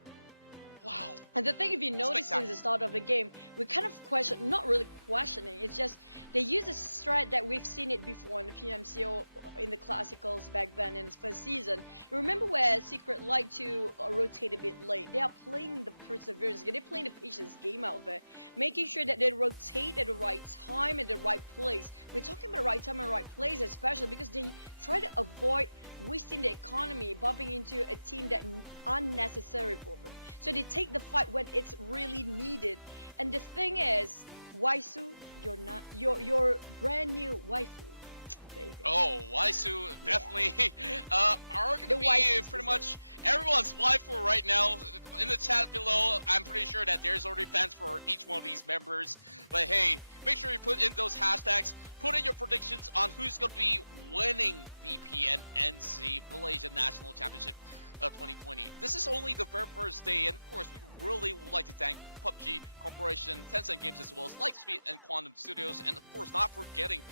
Wow. And the thing, if you notice since the start of the game, we kind of not really questioning, it's just they use a strat that we've seen it before in the PMC or in the classicals back then in the first season. You remember where Secret liked to rotate a bit late? They are playing the perseverance game, they're playing the patience game out there, making sure that they rotate at the right time, at the right place. We're talking about the right time and right place especially because they try to avoid wasting the economy, bumping into a team that unnecessary for them. So they take the fight when it's really needed. And the thing is, Waisu, you're brand new waifu. There you go. Oh, Waisu definitely are gonna be pretty much everyone's waifu right now. In the chat below, I'm pretty sure that there's already fans for each one of these members. But hey, make sure you put in those hashtags, put in your predictions on who's gonna be winning the PMNC Malaysian National Championship 2020. This is only the very first day, and of course we really would like to thank PUBG Corporation, Tencent Games, as well as Lightspeed and Quantum Studios, and of course not forgetting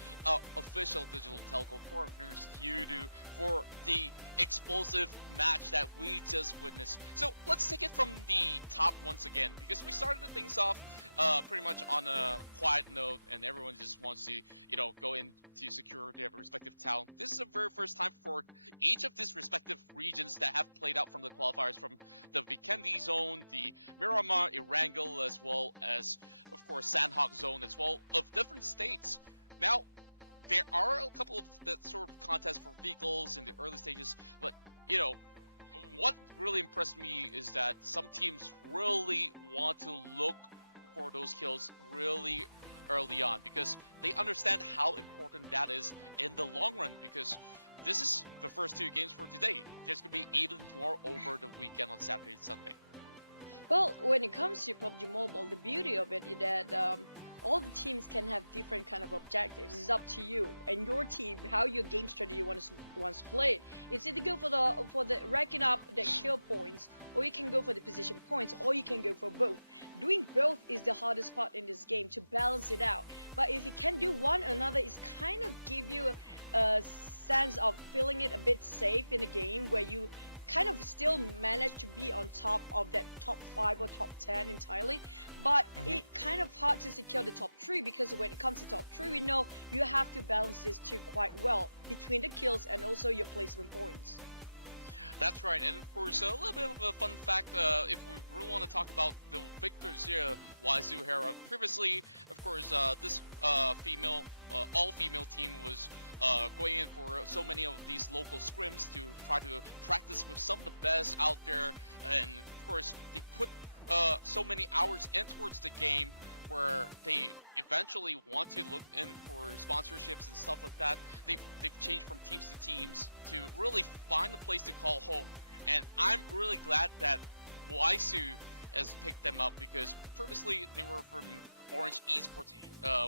official digital telco partners Yudu for the explosive match that we just witnessed. So let's take it from the top once again, because we started things off pretty much on a quiet note, and everyone just wants to, go in to secure their respective town. This is the very first time for each of these respective regions that have played out from the qualifiers, from the Vikendi zone, the Miramar, Erangel, as well as, of course, Sanhok zone as well, of different states. Now, there are a couple of that sort of contests for vehicles in the early stages, but, what really impressed me is that some teams really want to look for those kills really early on, because they understand how important that is in the long run, because this is the first 2 games for today. There's going to be even more over the weekend on Saturday and Sunday. Well, when it comes to PUBG Mobile, the beauty of it is that all the teams can have different kind of objectives. It's up to you and your team how your game strategy wants to play it. It's either go for the racking up the kill points, or you can go for the position points, or you can go for both. Doing both is the hardest part in this game, to balance it out. But if you can do one or another, it's kind of give you a sense of feeling it a bit safe in the game, where you kind of still manage to be on top of that top 5 or top 10 entirely, but it kind of hard to secure the top 3, because when it comes to top 3, we know you have to balance this two quite well between the kills and also your placement points. That's right, and of course, a little bit of a fun fact, if we really want to talk about the victors here, Waisu Hera. Previously, of course, this all-female team was going in for so many of these local scrims to try to practice with some of the best out there, and of course, they put so many hours in towards the game, where they eventually want to look in for sponsorships and stuff like that. They've changed from teams to teams to really find a place to call home, and I'm really glad that Waisu has picked them up, because previously they were from Orange Esports,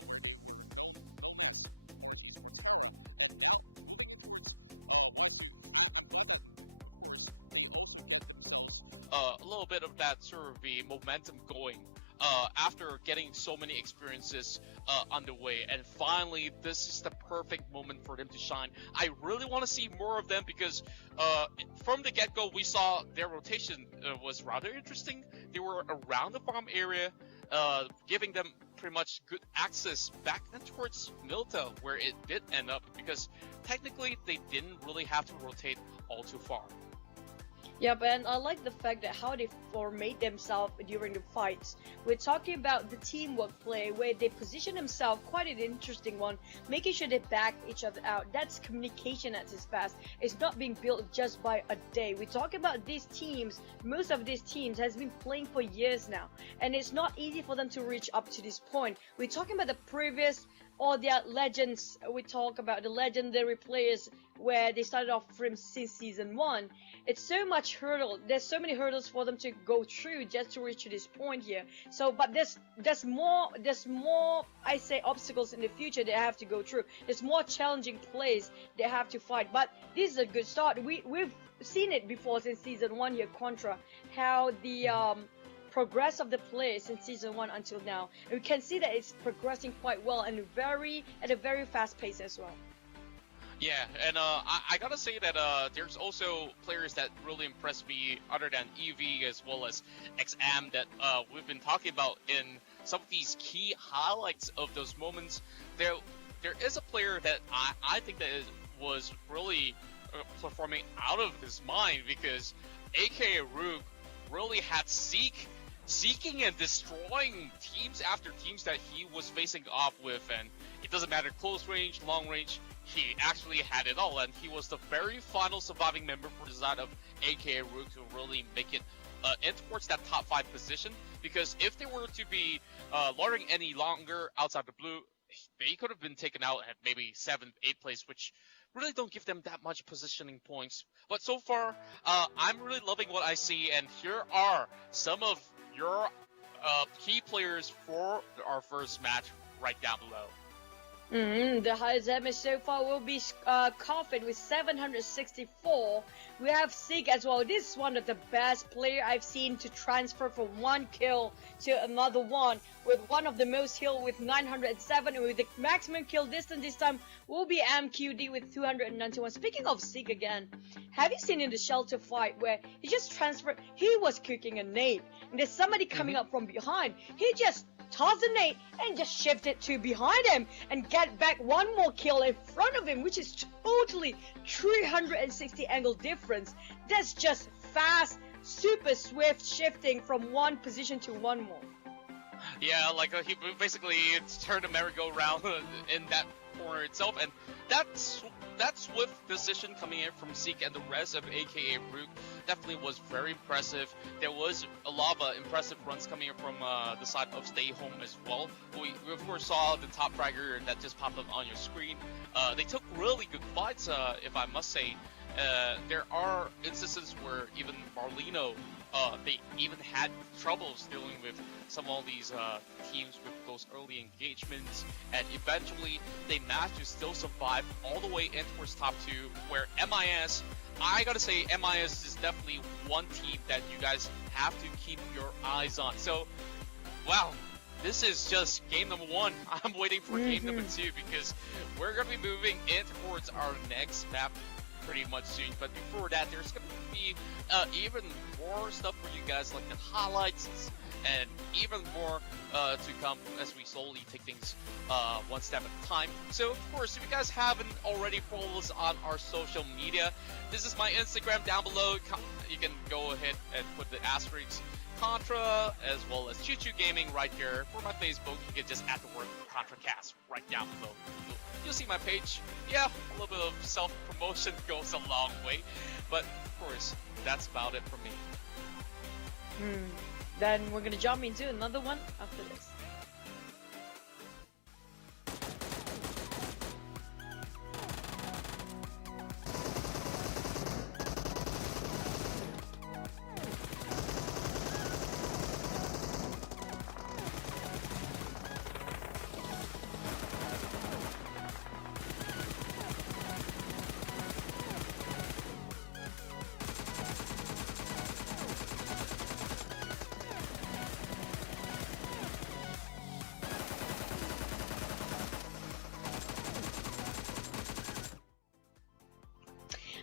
where they were known as Orange Esports Hera, and now moving in towards Waisu, I'm glad that, of course, they also get themselves a little bit of that sort of the momentum going after getting so many experiences underway, and finally this is the perfect moment for them to shine. I really want to see more of them, because from the get-go we saw their rotation was rather interesting. They were around the farm area, giving them pretty much good access back and towards Milta, where it did end up, because technically they didn't really have to rotate all too far. Yep, and I like the fact that how they formate themselves during the fights. We're talking about the teamwork play where they position themselves, quite an interesting one, making sure they back each other out. That's communication at its best. It's not being built just by a day. We're talking about these teams, most of these teams has been playing for years now, and it's not easy for them to reach up to this point. We're talking about the previous or their legends. We talk about the legendary players where they started off from since season 1. It's so much hurdle. There's so many hurdles for them to go through just to reach to this point here. So, but there's more I say obstacles in the future they have to go through. There's more challenging plays they have to fight. But this is a good start. We've seen it before since season 1 here, Contra, how the progress of the play since season 1 until now, and we can see that it's progressing quite well and at a very fast pace as well. Yeah, and I gotta say that there's also players that really impressed me other than EV as well as XM that we've been talking about in some of these key highlights of those moments. There is a player that I think that was really performing out of his mind, because aka Rook really had seeking and destroying teams after teams that he was facing off with, and it doesn't matter close range, long range, he actually had it all, and he was the very final surviving member for the side of aka Rook to really make it in towards that top 5 position, because if they were to be lording any longer outside the blue, they could have been taken out at maybe 7th, 8th place, which really don't give them that much positioning points. But so far, I'm really loving what I see, and here are some of your key players for our first match right down below. The highest damage so far will be Coffin with 764. We have Sig as well. This is one of the best player I've seen to transfer from one kill to another one, with one of the most kill with 907, and with the maximum kill distance this time will be MQD with 291. Speaking of Sig again, have you seen in the shelter fight where he just transferred, he was cooking a nade, and there's somebody coming up from behind, he just toss the nade and just shift it to behind him and get back one more kill in front of him, which is totally 360 angle difference. That's just fast, super swift shifting from one position to one more. Yeah, like he basically turned a merry-go-round in that corner itself, and that swift decision coming in from Zeke and the rest of aka Rook definitely was very impressive. There was a lot of impressive runs coming in from the side of Stay Home as well. We of course saw the top fragger that just popped up on your screen. They took really good fights, if I must say. There are instances where even Marlino, they even had troubles dealing with some of these teams with those early engagements, and eventually they managed to still survive all the way in towards top 2, where MIS, I gotta say, MIS is definitely one team that you guys have to keep your eyes on. So, wow, this is just game number 1. I'm waiting for game number 2, because we're gonna be moving in towards our next map pretty much soon. But before that, there's gonna be even more stuff for you guys, like the highlights and even more to come as we slowly take things one step at a time. So of course, if you guys haven't already followed us on our social media, this is my Instagram down below. You can go ahead and put the asterisk Contra as well as Choo Choo Gaming right here. For my Facebook, you can just add the word ContraCast right down below. You'll see my page. Yeah, a little bit of self-promotion goes a long way, but of course, that's about it for me. Then we're gonna jump into another one after this.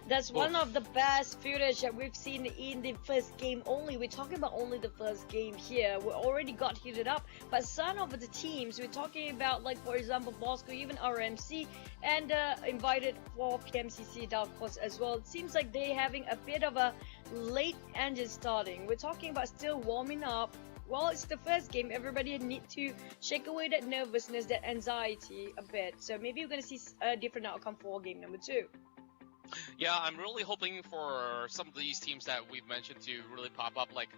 That's one of the best footage that we've seen in the first game only. We're talking about only the first game here. We already got heated up, but some of the teams we're talking about, like for example Bosco, even RMC, and invited for PMCC Dark Horse as well. It seems like they're having a bit of a late engine starting. We're talking about still warming up. Well, it's the first game. Everybody need to shake away that nervousness, that anxiety a bit. So maybe we're gonna see a different outcome for game number 2. Yeah, I'm really hoping for some of these teams that we've mentioned to really pop up. Like,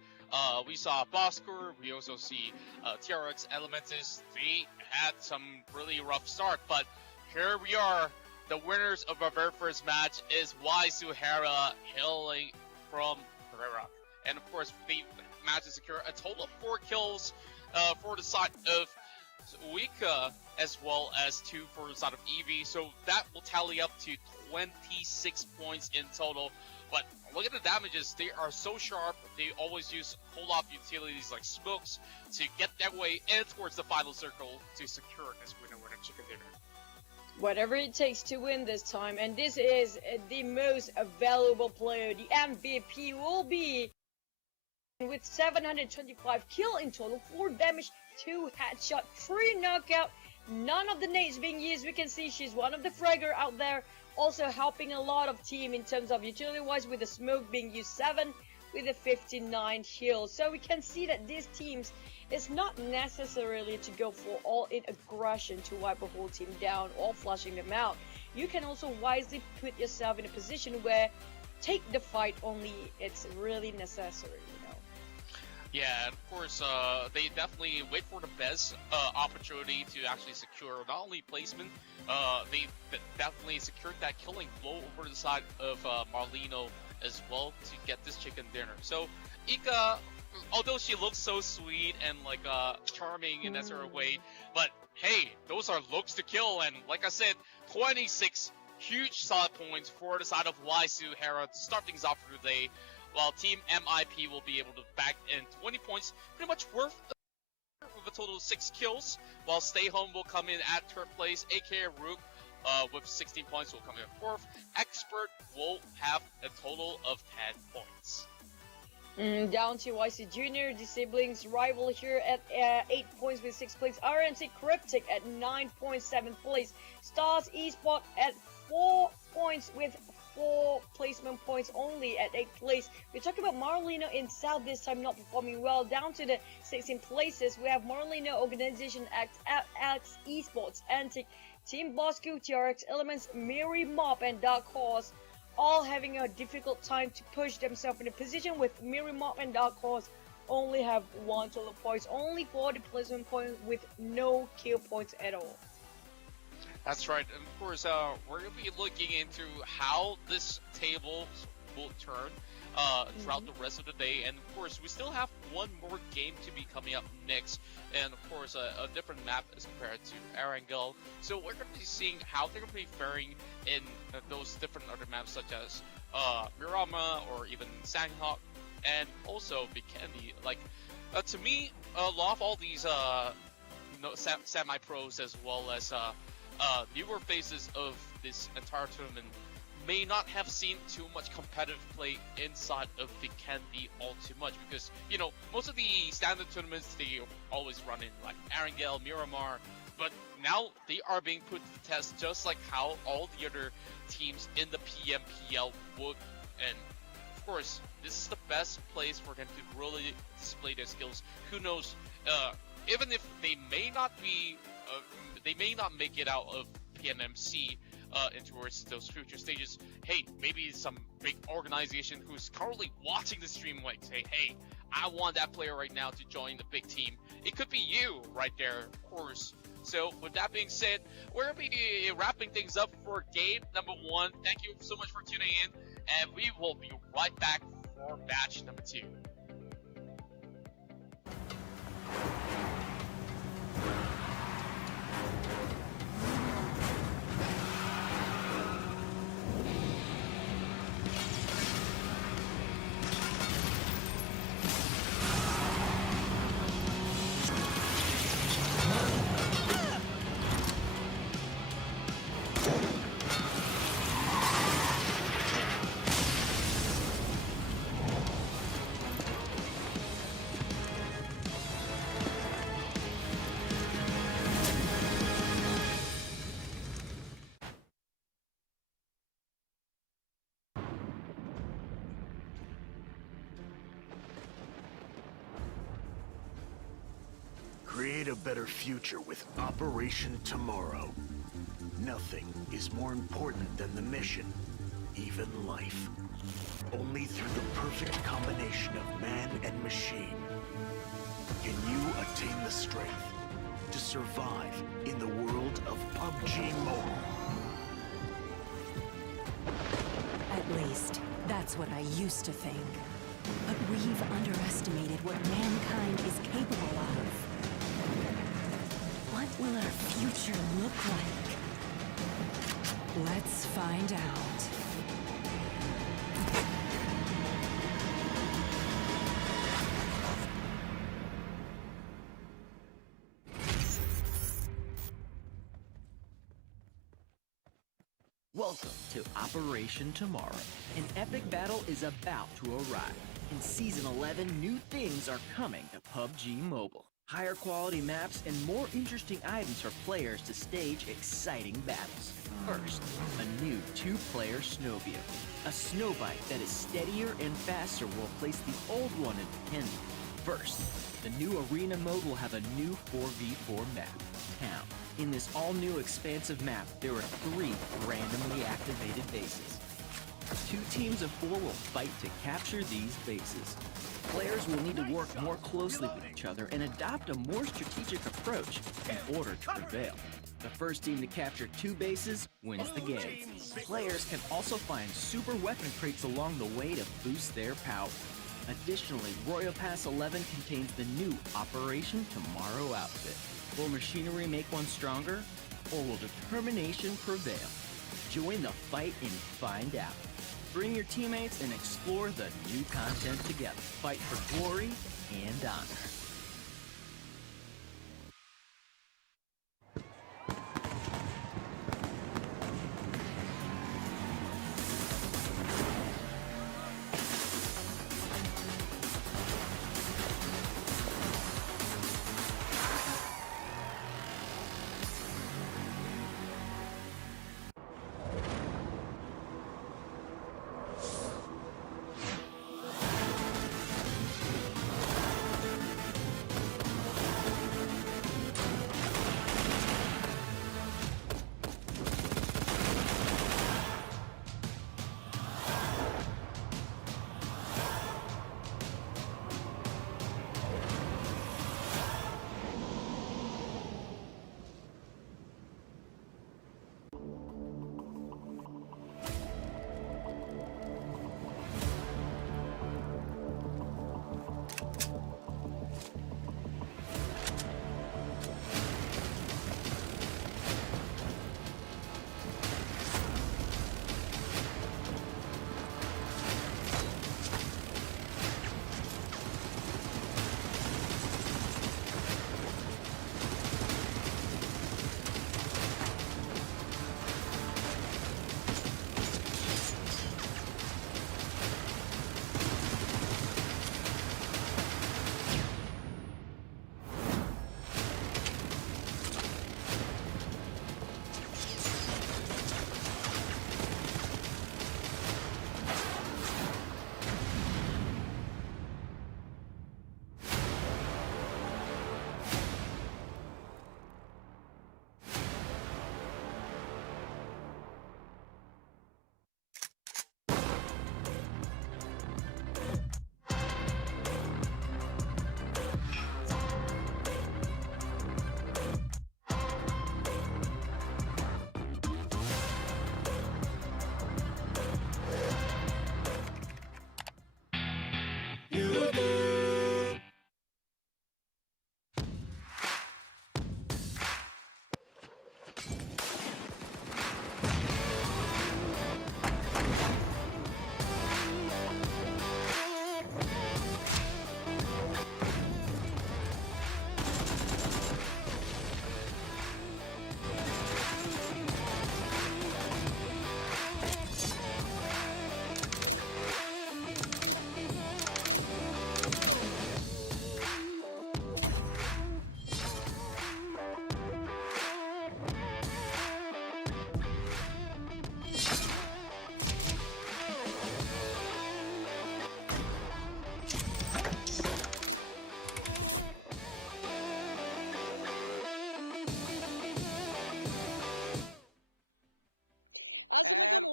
we saw Bosker, we also see TRX Elementus. They had some really rough start, but here we are. The winners of our very first match is Suhara hailing from Pereira. And of course, they managed to secure a total of 4 kills for the side of Uika, as well as 2 for the side of Eevee. So that will tally up to 26 points in total. But look at the damages. They are so sharp. They always use a whole lot of utilities like smokes to get their way in towards the final circle to secure this winner chicken dinner. Whatever it takes to win this time, and this is the most valuable player. The MVP will be with 725 kill in total, 4 damage, 2 headshot, 3 knockout, none of the nades being used. We can see she's one of the fragger out there, also helping a lot of team in terms of utility wise, with the smoke being used 7 with a 59 heal. So we can see that these teams is not necessarily to go for all in aggression to wipe a whole team down or flushing them out. You can also wisely put yourself in a position where take the fight only it's really necessary, you know. Yeah, and of course, they definitely wait for the best opportunity to actually secure not only placement, they definitely secured that killing blow over the side of Marlino as well to get this chicken dinner. So Ika, although she looks so sweet and like charming in that sort of way, but hey, those are looks to kill, and like I said, 26 huge solid points for the side of Suhara to start things off for the day, while Team MIP will be able to back in 20 points, pretty much worth with a total of 6 kills, while Stay Home will come in at 3rd place, aka Rook with 16 points will come in 4th. Expert will have a total of 10 points. Down to YC Junior, the siblings rival here at 8 points with 6 plays. RMC Cryptic at 9.7 plays. Stars Esport at 4 points with 4 placement points only at 8th place. We're talking about Marlino in South this time not performing well. Down to the 16 places, we have Marlino Organization X Esports, Antic, Team Bosco, TRX Elements, Miri Mop, and Dark Horse, all having a difficult time to push themselves in a position, with Miri Mop and Dark Horse only have 1 total points, only 40 placement points with no kill points at all. That's right, and of course, we're going to be looking into how this table will turn throughout the rest of the day, and of course, we still have one more game to be coming up next, and of course, a different map as compared to Erangel. So we're going to be seeing how they're going to be faring in those different other maps, such as Mirama or even Sanhok, and also Vikendi. Like, to me, a lot of all these semi-pros as well as newer faces of this entire tournament may not have seen too much competitive play inside of Vikendi all too much, because, you know, most of the standard tournaments, they always run in like Erangel, Miramar, but now they are being put to the test just like how all the other teams in the PMPL would. And of course, this is the best place for them to really display their skills. Who knows, even if they may not be they may not make it out of PMMC towards those future stages, hey, maybe some big organization who's currently watching the stream might say, hey, I want that player right now to join the big team. It could be you right there, of course. So with that being said, we're going to be wrapping things up for game number 1. Thank you so much for tuning in, and we will be right back for match number 2.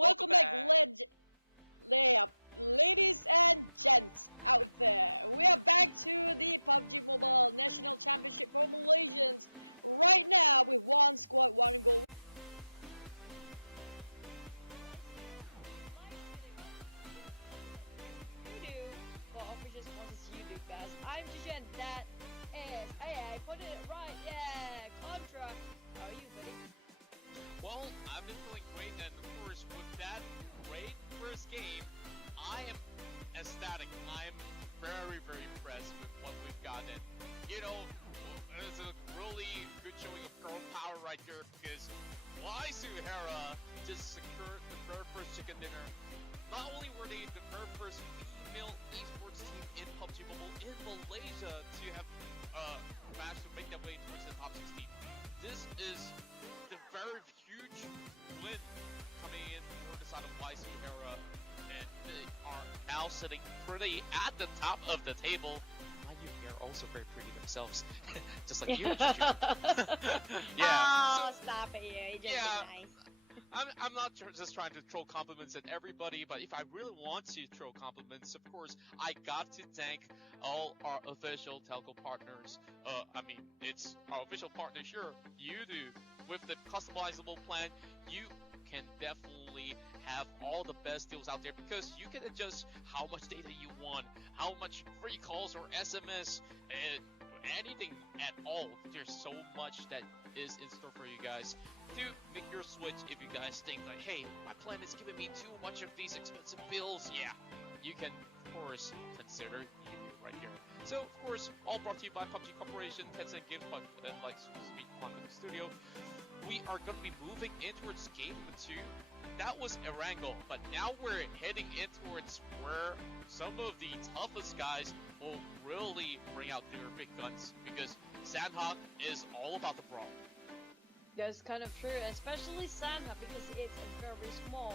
Welcome back, ladies and gents out there. We are back to the PUBG Mobile National Championship for Malaysians right now with one squad, one goal. For official sponsors, YouTube, guys. I'm Jijen. That is. Hey, I put it right. Yeah, Contra. How are you, buddy? Well, I've been feeling great, and of course, with that great first game, I am ecstatic. I'm very, very impressed with what we've gotten. You know, it's a really good showing of girl power right here, because why Suhara just secured the very first chicken dinner. Not only were they the very first female esports team in PUBG Mobile in Malaysia to have managed to make their way towards the top 16. This is the very huge win coming in for the side of Y Suhara, and they are now sitting pretty at the top of the table. Mind you, they're also very pretty themselves, just like you. Yeah. Oh, stop it! You're just nice. I'm not just trying to throw compliments at everybody, but if I really want to throw compliments, of course, I got to thank all our official telco partners. I mean, it's our official partner, sure, you do. With the customizable plan, you can definitely have all the best deals out there, because you can adjust how much data you want, how much free calls or SMS, anything at all. There's so much that is in store for you guys to make your switch. If you guys think like, hey, my plan is giving me too much of these expensive bills, yeah, you can of course consider you right here. So of course, all brought to you by PUBG Corporation, Tencent Game and like Speak Content Studio. We are going to be moving in towards game 2. That was Erangel, but now we're heading in towards where some of the toughest guys will really bring out their big guns, because Sanhok is all about the brawl. That's kind of true, especially Sanhok, because it's very small.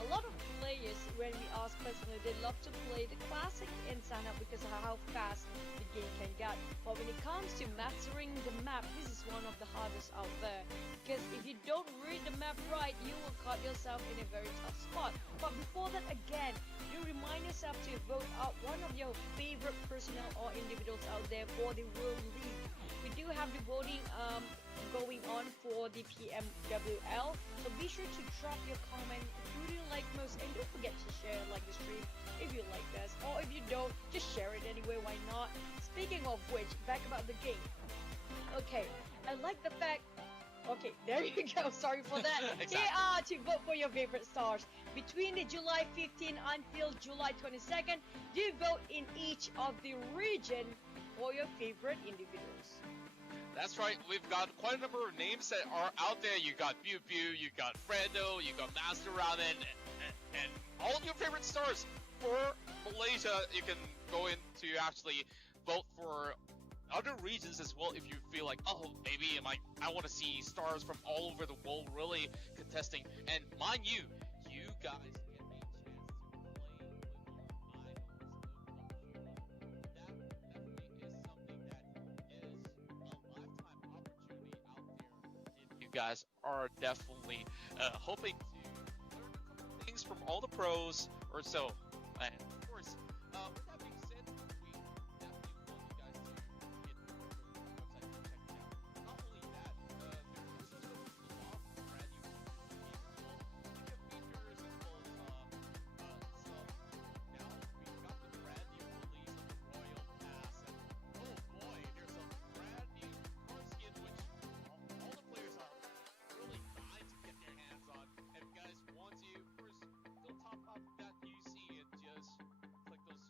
A lot of players, when we ask personally, they love to play the classic in Sanhok because of how fast the game can get. But when it comes to mastering the map, this is one of the hardest out there. Because if you don't read the map right, you will cut yourself in a very tough spot. But before that, again, you remind yourself to vote out one of your favorite personnel or individuals out there for the World League. We do have the voting going on for the PMPL, so be sure to drop your comment who do you like most, and don't forget to share like the stream if you like this, or if you don't, just share it anyway, why not? Speaking of which, back about the game. Okay, I like the fact. Okay, there you go. Sorry for that. Exactly. Here are to vote for your favorite stars. Between the July 15 until July 22nd, do vote in each of the region for your favorite individuals. That's right, we've got quite a number of names that are out there. You got Pew Pew, you got Fredo, you got Master Ramen, and all of your favorite stars for Malaysia. You can go in to actually vote for other regions as well if you feel like, oh, maybe I want to see stars from all over the world really contesting. And mind you, you guys get a chance to play with you guys are definitely hoping to things from all the pros or so. And of course, with that being said, we definitely want you guys to get to the website and check it out. Not only that, there's also a lot of brand new features as well as now we've got the brand new release of Royal Pass, and oh boy, there's a brand new card skin which all the players are really dying to get their hands on. And if you guys want to, of course, the top of that you see it, just click those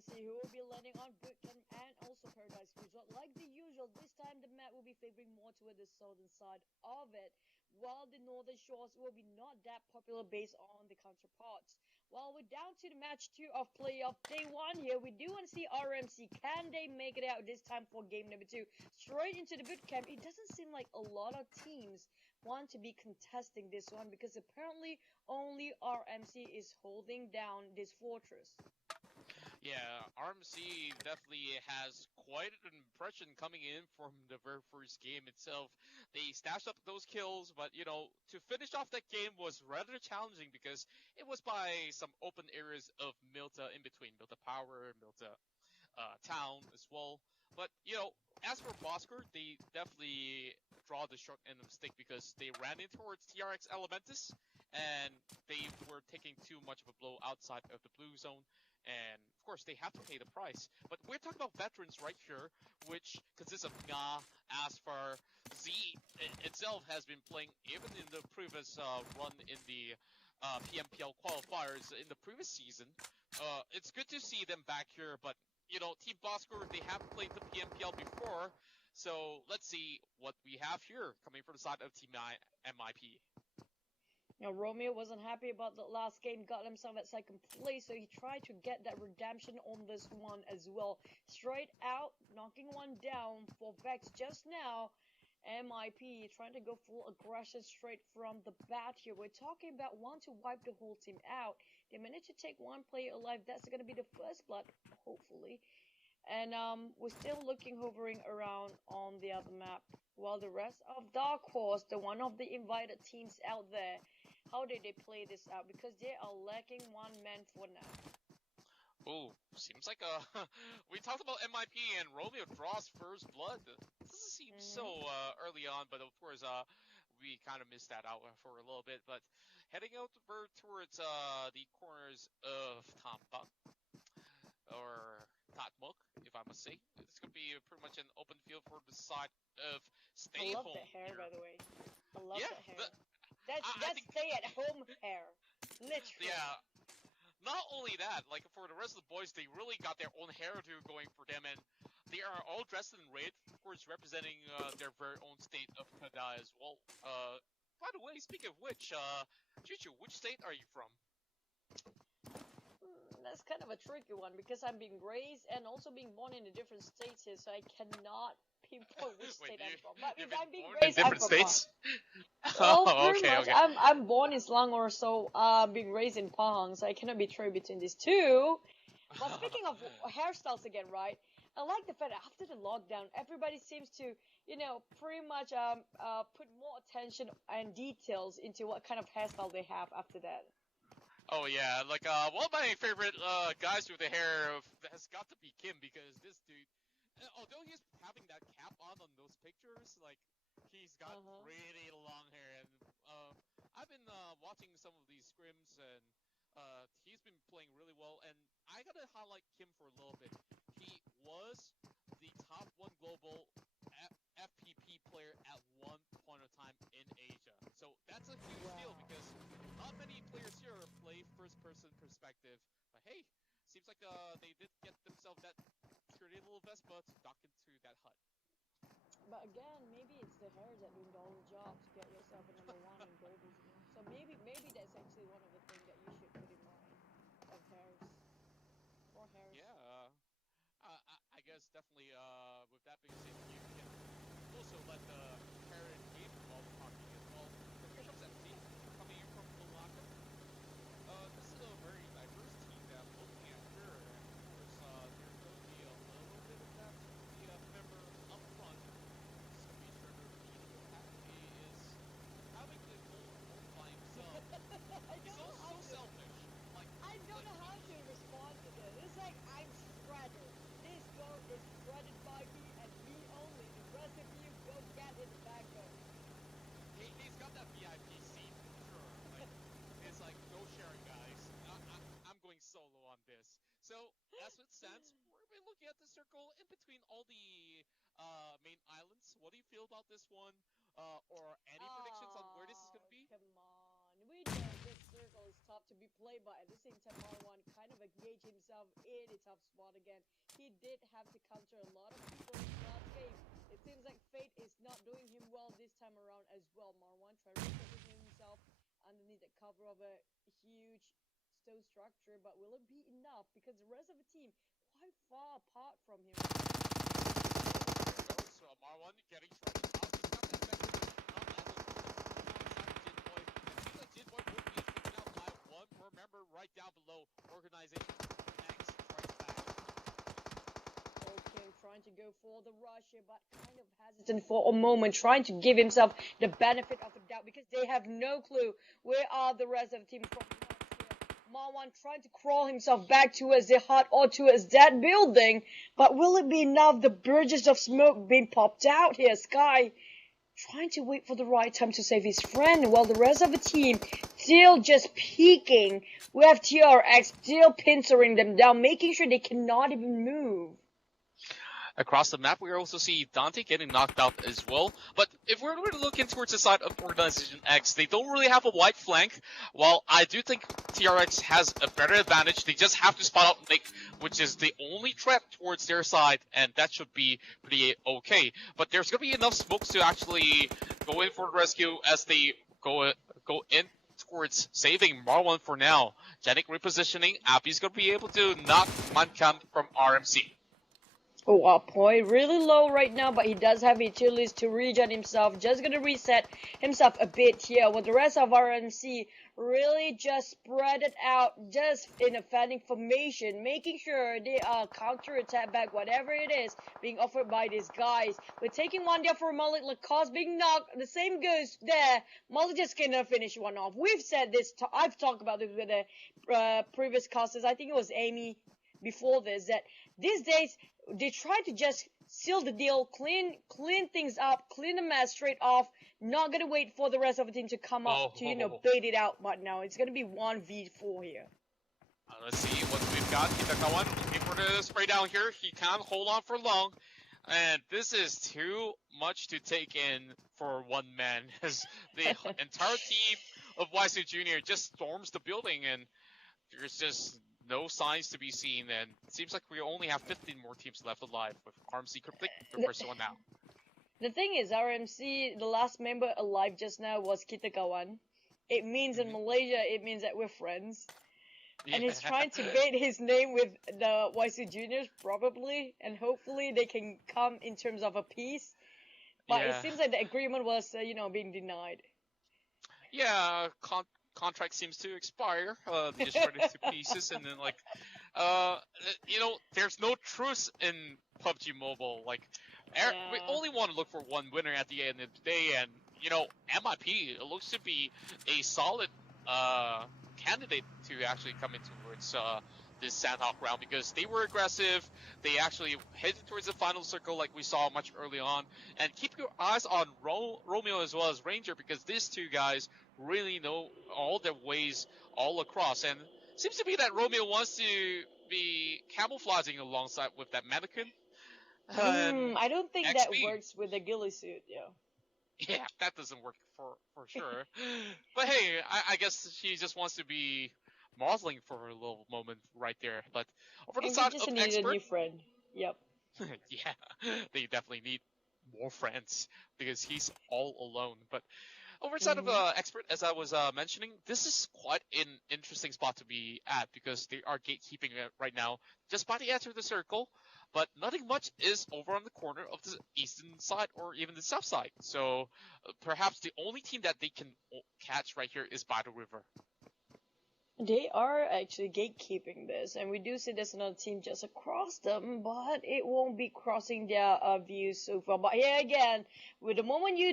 to see who will be landing on Bootcamp and also Paradise Resort. Like the usual, this time the map will be favoring more toward the southern side of it, while the northern shores will be not that popular based on the counterparts. While we're down to the match 2 of playoff day 1 here, we do want to see RMC. Can they make it out this time for game number 2? Straight into the bootcamp. It doesn't seem like a lot of teams want to be contesting this one because apparently only RMC is holding down this fortress. Yeah, RMC definitely has quite an impression coming in from the very first game itself. They stashed up those kills, but to finish off that game was rather challenging because it was by some open areas of Milta in between, Milta Power, Milta Town as well. But as for Bosker, they definitely draw the short end of the stick because they ran in towards TRX Elementus, and they were taking too much of a blow outside of the blue zone. And of course, they have to pay the price. But we're talking about veterans right here, which consists of Nga, Asfar, Z itself has been playing even in the previous run in the PMPL qualifiers in the previous season. It's good to see them back here, but Team Bosker, they have played the PMPL before, so let's see what we have here coming from the side of Team MIP. Now, Romeo wasn't happy about the last game, got himself at second place, so he tried to get that redemption on this one as well. Straight out, knocking one down for Vex just now. MIP trying to go full aggression straight from the bat here. We're talking about want to wipe the whole team out. They managed to take one player alive. That's going to be the first blood, hopefully. And we're still hovering around on the other map. While the rest of Dark Horse, the one of the invited teams out there, how did they play this out? Because they are lacking one man for now. Oh, seems like we talked about MIP and Romeo draws first blood. Doesn't seem so early on, but of course we kind of missed that out for a little bit. But heading over towards the corners of Tambak or Tatmok, if I must say, it's gonna be pretty much an open field for the side of stay I home. love the hair, here. by the way. I love the hair. I That's think, stay at home hair, literally. Yeah. Not only that, like for the rest of the boys, they really got their own hairdo going for them, and they are all dressed in red, of course, representing their very own state of Kada as well. By the way, speaking of which, Chuchu, which state are you from? That's kind of a tricky one because I'm being raised and also being born in a different states here, so I cannot pinpoint which state I'm from. But if I'm being raised, I'm from states? Well, Oh, pretty much. okay. I'm born in Selangor, so being raised in Pahang, so I cannot betray between these two. But speaking of hairstyles again, right? I like the fact that after the lockdown, everybody seems to, pretty much put more attention and details into what kind of hairstyle they have after that. Oh yeah, like one of my favorite guys with the hair has got to be Kim, because this dude, although he's having that cap on those pictures, like he's got really long hair, and I've been watching some of these scrims, and he's been playing really well, and I gotta highlight Kim for a little bit. He was the top 1 global FPP player at one point of time in Asia. So that's a huge deal because not many players here play first-person perspective. But hey, seems like they did get themselves that pretty little Vespa to dock into that hut. But again, maybe it's the hair that doing all the job to get yourself a number 1 in globals again. So maybe that's actually one of the things that you should put in mind of hairs. Or hairs. Yeah. I guess definitely with that being said, you can also let the parent game while we're talking as well. The Bishop's FC coming in from Malacca. This is a very diverse team that I'm looking at here. And of course, there's going to be a little bit of that to the member up front. It's going to be Trevor He is having the goal by himself. He's also so selfish. Like, I don't know how to respond to this. It's like I'm shredded. This goal is shredded by me and me only. The rest of you go get in the back door. He's got that VIP seat for sure. Like, it's like go sharing, guys. I'm going solo on this. So as it stands, we're looking at the circle in between all the main islands. What do you feel about this one? Or any predictions on where this is going to be? Come on. We know this circle is tough to be played, but at the same time, Marwan kind of engaged himself in a tough spot again. He did have to counter a lot of people in the last game. It seems like Fate is not doing him well this time around as well. Marwan try to reposition himself underneath the cover of a huge stone structure, but will it be enough? Because the rest of the team quite far apart from him. So Marwan getting tried out. Remember, right down below, organization X strikes back. Okay, trying to go for the rush here, but kind of hesitant for a moment, trying to give himself the benefit of the doubt because they have no clue where are the rest of the team from. Marwan trying to crawl himself back towards the hut or towards that building, but will it be enough? The bridges of smoke being popped out here. Sky trying to wait for the right time to save his friend, while the rest of the team still just peeking. We have TRX still pincering them down, making sure they cannot even move. Across the map, we also see Dante getting knocked out as well. But if we're going to look in towards the side of Organization X, they don't really have a wide flank. While I do think TRX has a better advantage, they just have to spot out Nick, which is the only threat towards their side, and that should be pretty okay. But there's going to be enough smokes to actually go in for the rescue as they go in towards saving Marwan for now. Janik repositioning, Appy's going to be able to knock Mankan from RMC. Oh, Apoy really low right now, but he does have utilities to regen himself. Just gonna reset himself a bit here. With the rest of RMC really just spread it out, just in a fanning formation, making sure they are counter-attack back, whatever it is being offered by these guys. We're taking one there for Mullet. Lacoste being knocked. The same goes there. Mullet just cannot finish one off. We've said this. I've talked about this with the previous casters. I think it was Amy before this, that these days they try to just seal the deal, clean things up, clean the mess straight off. Not gonna wait for the rest of the team to come up to bait it out. But now it's gonna be 1v4 here. Let's see what we've got. Kitakawan looking for the spray down here. He can't hold on for long, and this is too much to take in for one man as the entire team of YC Junior just storms the building, and there's just no signs to be seen, and it seems like we only have 15 more teams left alive, with RMC Cryptic the first one now. The thing is, RMC, the last member alive just now was Kitakawan. It means in Malaysia, it means that we're friends. Yeah. And he's trying to bait his name with the YC Juniors, probably, and hopefully they can come in terms of a peace. But it seems like the agreement was, being denied. Yeah, contract seems to expire. They just shred it to pieces, and then there's no truce in PUBG Mobile. We only want to look for one winner at the end of the day, and MIP it looks to be a solid candidate to actually come in towards this Sanhok round, because they were aggressive. They actually headed towards the final circle like we saw much early on. And keep your eyes on Romeo as well as Ranger, because these two guys really know all their ways all across. And it seems to be that Romeo wants to be camouflaging alongside with that mannequin. I don't think that works with the ghillie suit, Yeah, that doesn't work for sure. But hey, I guess she just wants to be modeling for a little moment right there. But over the side of Expert, a new friend. Yep. Yeah, they definitely need more friends because he's all alone. But over the side of Expert, as I was mentioning, this is quite an interesting spot to be at, because they are gatekeeping it right now just by the edge of the circle. But nothing much is over on the corner of the eastern side or even the south side. So perhaps the only team that they can catch right here is by the river. They are actually gatekeeping this, and we do see there's another team just across them, but it won't be crossing their views so far. But here again, with the moment you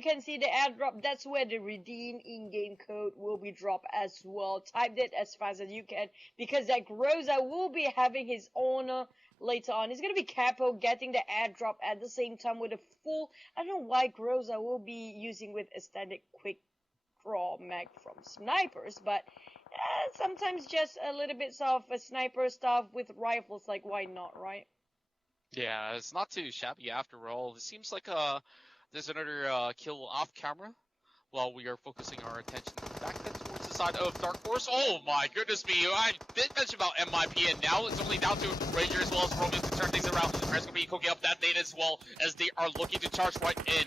can see the airdrop, that's where the redeem in-game code will be dropped as well. Type it as fast as you can, because that Groza will be having his owner later on. It's going to be Capo getting the airdrop at the same time with a full, I don't know why Groza will be using with a standard quick draw mag from snipers, but sometimes just a little bit of a sniper stuff with rifles, like why not, right? Yeah, it's not too shabby after all. It seems like there's another kill off camera while we are focusing our attention back then towards the side of Dark Horse. Oh my goodness me, I did mention about MIP, and now it's only down to Ranger as well as Roman to turn things around. There's gonna be cooking up that nade as well, as they are looking to charge right in.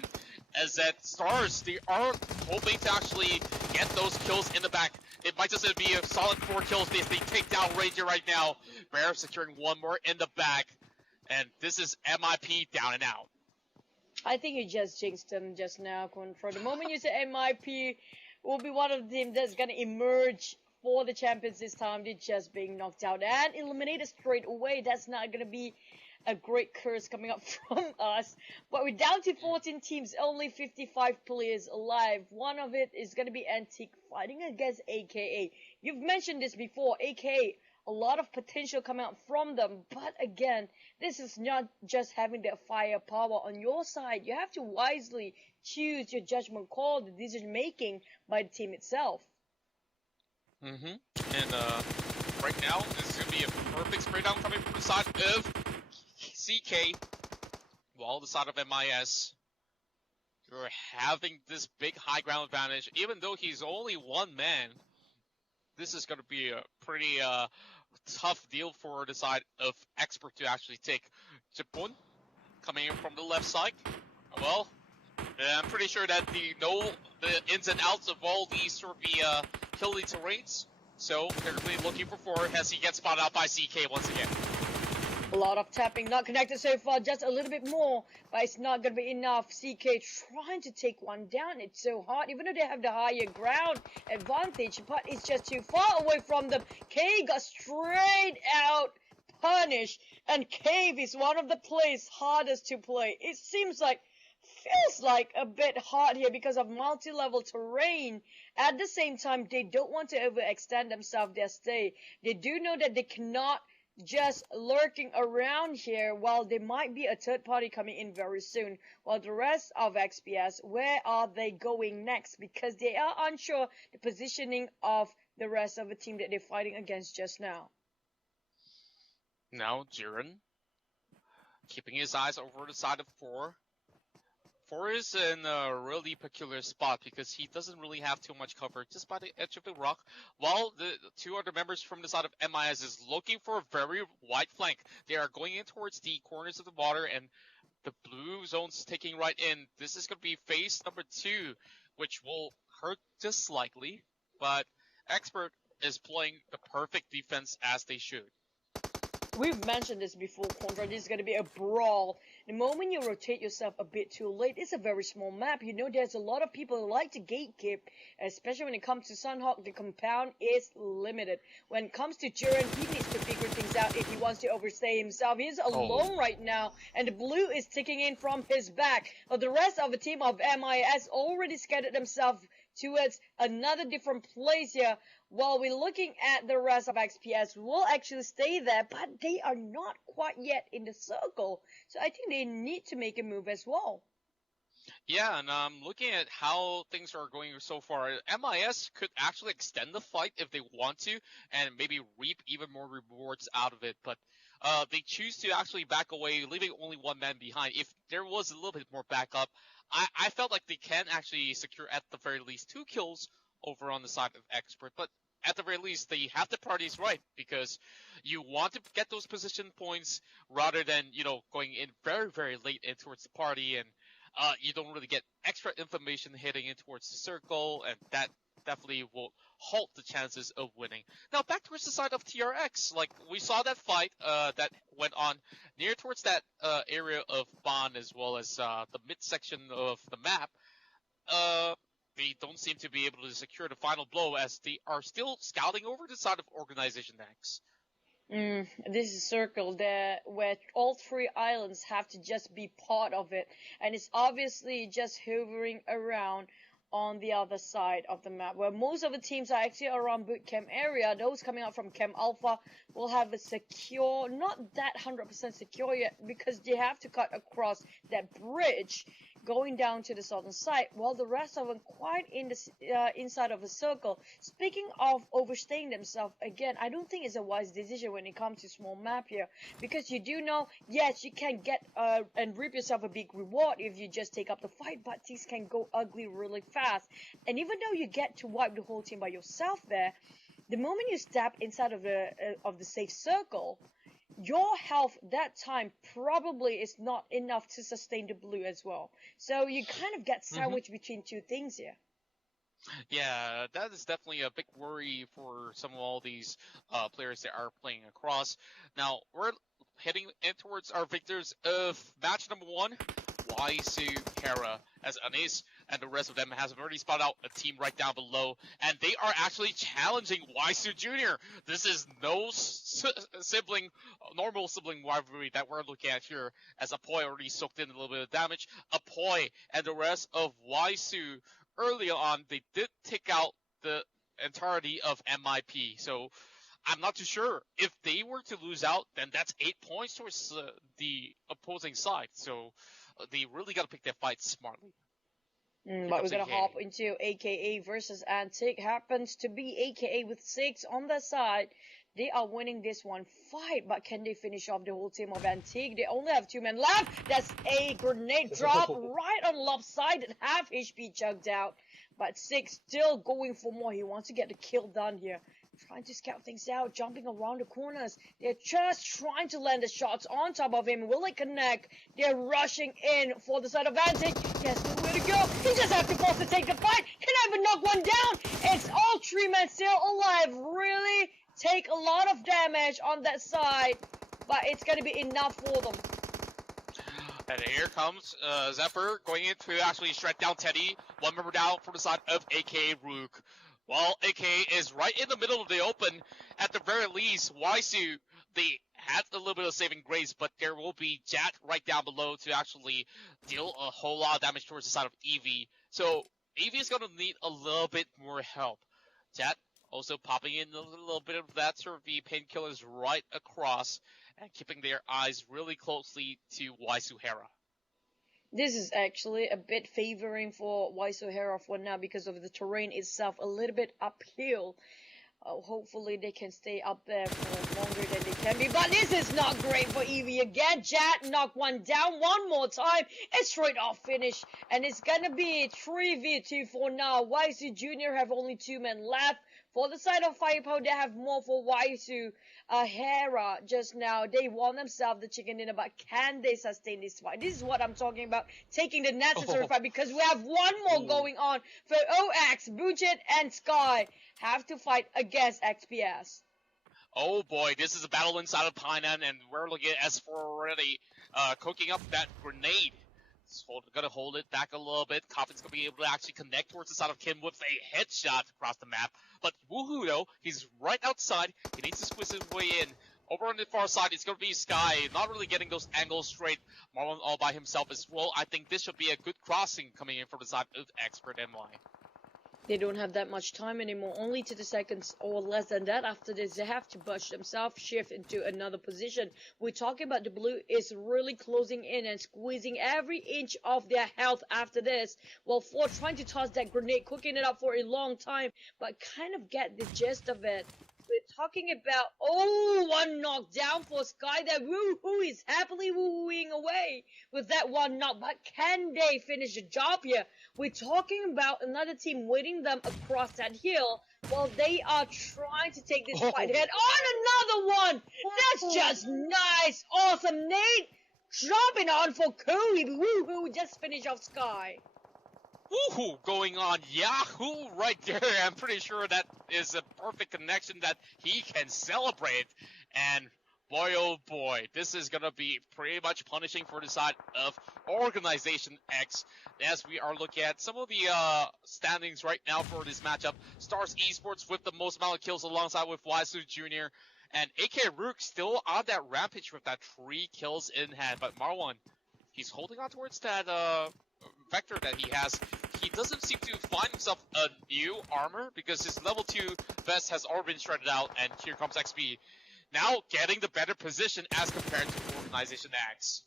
As that Stars, they are hoping to actually get those kills in the back. It might just be a solid 4 kills if they take down Ranger right now. Bear securing one more in the back, and this is MIP down and out. I think you just jinxed them just now, Contra. The moment you say MIP will be one of the teams that's going to emerge for the champions this time, they're just being knocked out and eliminated straight away. That's not going to be a great curse coming up from us. But we're down to 14 teams, only 55 players alive. One of it is going to be Antique fighting against AKA. You've mentioned this before, AKA. A lot of potential coming out from them, but again, this is not just having that firepower on your side. You have to wisely choose your judgment call, the decision making by the team itself. And right now, this is going to be a perfect spray down coming from the side of CK, while the side of MIS. You're having this big high ground advantage, even though he's only one man. This is going to be a pretty tough deal for the side of Expert to actually take. Japun coming in from the left side. Well, I'm pretty sure that they know the ins and outs of all these sort of hilly terrains. So they're going to be looking for 4 as he gets spotted out by CK once again. A lot of tapping, not connected so far, just a little bit more, but it's not going to be enough. CK trying to take one down, it's so hard, even though they have the higher ground advantage, but it's just too far away from them. K got straight out punished, and Cave is one of the plays hardest to play. It seems like, feels like a bit hard here because of multi-level terrain. At the same time, they don't want to overextend themselves their stay. They do know that they cannot just lurking around here while there might be a third party coming in very soon. While the rest of XPS, where are they going next? Because they are unsure the positioning of the rest of the team that they're fighting against just now. Now Jiren keeping his eyes over the side of 4. 4 is in a really peculiar spot because he doesn't really have too much cover just by the edge of the rock, while the 2 other members from the side of MIS is looking for a very wide flank. They are going in towards the corners of the water, and the blue zone's taking right in. This is going to be phase number 2, which will hurt just slightly, but Expert is playing the perfect defense as they should. We've mentioned this before, Contra. This is going to be a brawl. The moment you rotate yourself a bit too late, it's a very small map. You know, there's a lot of people who like to gatekeep, especially when it comes to Sanhok. The compound is limited. When it comes to Jiren, he needs to figure things out if he wants to overstay himself. He's alone right now, and the blue is ticking in from his back. But the rest of the team of MIS already scattered themselves towards another different place here. While we're looking at the rest of XPS, we'll actually stay there, but they are not quite yet in the circle. So I think they need to make a move as well. Yeah, and looking at how things are going so far, MIS could actually extend the fight if they want to, and maybe reap even more rewards out of it. But they choose to actually back away, leaving only one man behind. If there was a little bit more backup, I felt like they can actually secure at the very least 2 kills over on the side of Expert. But at the very least, they have the priorities right, because you want to get those position points rather than, you know, going in very, very late in towards the party, and you don't really get extra information heading in towards the circle, and that definitely will halt the chances of winning. Now, back towards the side of TRX, like, we saw that fight that went on near towards that area of Bond, as well as the midsection of the map. They don't seem to be able to secure the final blow, as they are still scouting over the side of Organization X. This is a circle there where all 3 islands have to just be part of it, and it's obviously just hovering around on the other side of the map, where most of the teams are actually around boot camp area. Those coming out from Camp Alpha will have a secure, not that 100% secure yet, because they have to cut across that bridge going down to the southern side, while the rest of them quite in the inside of a circle. Speaking of overstaying themselves, again, I don't think it's a wise decision when it comes to small map here, because you do know, yes, you can get and reap yourself a big reward if you just take up the fight, but things can go ugly really fast. And even though you get to wipe the whole team by yourself there, the moment you step inside of the safe circle, your health that time probably is not enough to sustain the blue as well. So you kind of get sandwiched between two things here. Yeah, that is definitely a big worry for some of all these players that are playing across. Now, we're heading in towards our victors of match number 1, Waisu Hera, as Anis and the rest of them has already spotted out a team right down below, and they are actually challenging Waisu Jr. This is no normal sibling rivalry that we're looking at here, as Apoy already soaked in a little bit of damage. Apoy and the rest of Waisu, early on, they did take out the entirety of MIP, so I'm not too sure. If they were to lose out, then that's 8 points towards the opposing side, so they really got to pick their fights smartly. But we're gonna hop into AKA versus Antique. Happens to be AKA with 6 on their side. They are winning this one fight, but can they finish off the whole team of Antique? They only have 2 men left. That's a grenade drop right on lopsided, half HP chugged out. But 6 still going for more. He wants to get the kill done here. Trying to scout things out, jumping around the corners. They're just trying to land the shots on top of him. Will it connect? They're rushing in for the side of Antique. He has nowhere to go. He just has to force to take the fight. Can I even knock one down? It's all 3 men still alive. Really take a lot of damage on that side, but it's going to be enough for them. And here comes Zephyr going in to actually shred down Teddy. 1 member down from the side of AK Rook. Well, AK is right in the middle of the open. At the very least, Waisu, they had a little bit of saving grace, but there will be Jat right down below to actually deal a whole lot of damage towards the side of Eevee. So Eevee is going to need a little bit more help. Jat also popping in a little bit of that sort of the painkillers right across and keeping their eyes really closely to Waisu Hera. This is actually a bit favoring for Waisu Hera for now because of the terrain itself, a little bit uphill. Hopefully they can stay up there for longer than they can be. But this is not great for Eevee again. Jat knocked one down one more time. It's straight off finish. And it's gonna be 3v2 for now. Waisu Jr. have only 2 men left. For the side of Firepower, they have more for Waisu Hera just now. They won themselves the chicken dinner, but can they sustain this fight? This is what I'm talking about, taking the necessary fight, because we have one more going on for OX, Budget, and Sky have to fight against XPS. Oh boy, this is a battle inside of Painan, and we're looking at S4 already cooking up that grenade. Gonna hold it back a little bit. Coffin's gonna be able to actually connect towards the side of Kim with a headshot across the map. But Woohoo though, he's right outside. He needs to squeeze his way in. Over on the far side, it's gonna be Sky, not really getting those angles straight. Marlon all by himself as well. I think this should be a good crossing coming in from the side of Expert NY. They don't have that much time anymore, only 2 seconds or less than that. After this, they have to push themselves, shift into another position. We're talking about the blue is really closing in and squeezing every inch of their health after this. While Ford trying to toss that grenade, cooking it up for a long time, but kind of get the gist of it. We're talking about, one knockdown for Sky that Woohoo is happily wooing away with that one knock. But can they finish the job here? We're talking about another team waiting them across that hill while they are trying to take this fight head on. Another one! That's just nice! Awesome, Nate! Dropping on for Cody. Woohoo just finished off Sky. Woohoo going on Yahoo right there. I'm pretty sure that is a perfect connection that he can celebrate. And boy, oh boy, this is going to be pretty much punishing for the side of Organization X, as we are looking at some of the standings right now for this matchup. Stars Esports with the most amount of kills alongside with Waisu Jr. And AK Rook still on that rampage with that 3 kills in hand. But Marwan, he's holding on towards that vector that he has. He doesn't seem to find himself a new armor because his level 2 vest has already been shredded out, and here comes XP. Now getting the better position as compared to Organization X.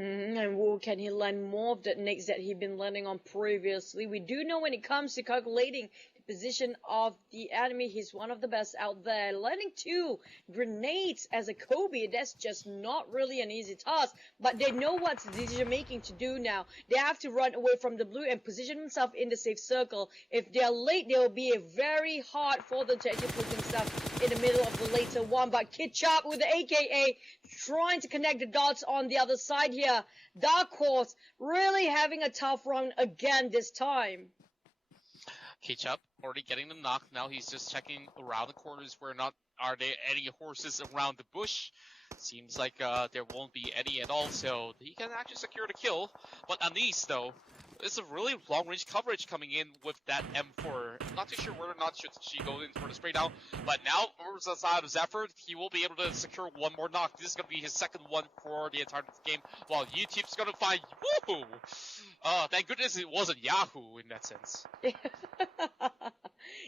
And can he land more of the nades that he'd been landing on previously? We do know when it comes to calculating the position of the enemy, he's one of the best out there. Landing 2 grenades as a Kobe, that's just not really an easy task. But they know what's decision making to do now. They have to run away from the blue and position themselves in the safe circle. If they're late, they will be very hard for them to actually put themselves in the middle of the later one. But Kitchup with the AKA trying to connect the dots on the other side here. Dark Horse really having a tough run again this time. Ketchup already getting the knock. Now he's just checking around the corners where not are there any horses around the bush. Seems like there won't be any at all, so he can actually secure the kill. But Anis, though, it's a really long-range coverage coming in with that M4. Not too sure whether or not should she go in for the spray down, but now over the side of Zephyr, he will be able to secure one more knock. This is going to be his second one for the entire game, while YouTube's going to find Woohoo! Thank goodness it wasn't Yahoo in that sense.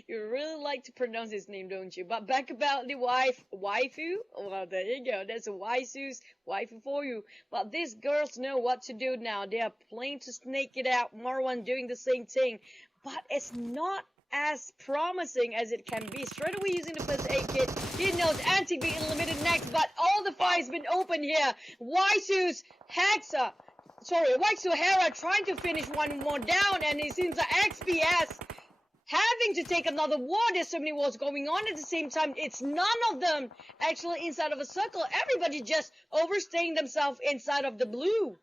You really like to pronounce his name, don't you? But back about the waifu. Well, there you go. That's a waifu's waifu for you. But these girls know what to do now. They are playing to snake it out. Marwan doing the same thing. But it's not as promising as it can be. Straight away using the first aid kit. He knows Anti being eliminated next, but all the fire's been open here. Waisu's Waisu Hera trying to finish one more down, and it seems like XPS having to take another war. There's so many wars going on at the same time. It's none of them actually inside of a circle. Everybody just overstaying themselves inside of the blue.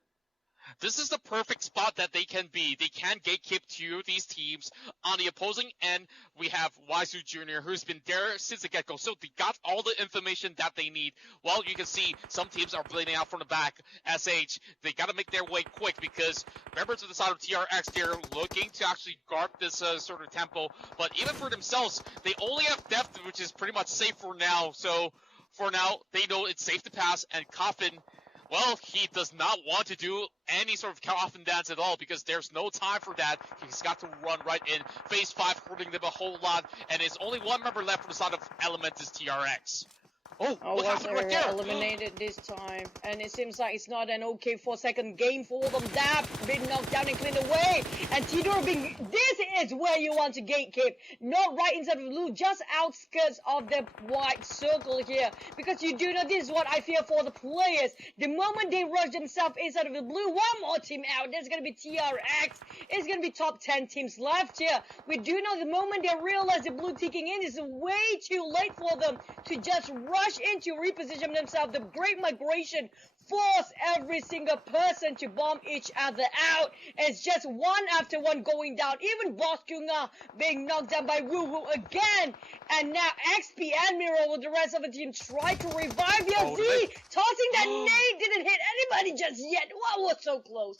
This is the perfect spot that they can be. They can gatekeep two of these teams. On the opposing end, we have Waisu Jr., who's been there since the get-go. So they got all the information that they need. Well, you can see some teams are bleeding out from the back. SH, they got to make their way quick because members of the side of TRX, they're looking to actually guard this sort of tempo. But even for themselves, they only have depth, which is pretty much safe for now. So for now, they know it's safe to pass. And Coffin, well, he does not want to do any sort of coffin dance at all because there's no time for that. He's got to run right in. Phase 5 hurting them a whole lot, and there's only one member left from the side of Element is TRX. Oh, what happened right there? Eliminated this time, and it seems like it's not an okay 4-second game for them. Dap being knocked down and cleaned away, and Tidor being. This is where you want to gatekeep, not right inside of the blue, just outskirts of the white circle here, because you do know this is what I fear for the players. The moment they rush themselves inside of the blue, one more team out. There's gonna be TRX. It's gonna be top 10 teams left here. We do know the moment they realize the blue ticking in is way too late for them to just rush into reposition themselves. The Great Migration force every single person to bomb each other out. It's just one after one going down. Even Boss Kunga being knocked down by Woo Woo again. And now XP and Miro with the rest of the team try to revive Z. Tossing that nade didn't hit anybody just yet. Wow, was so close.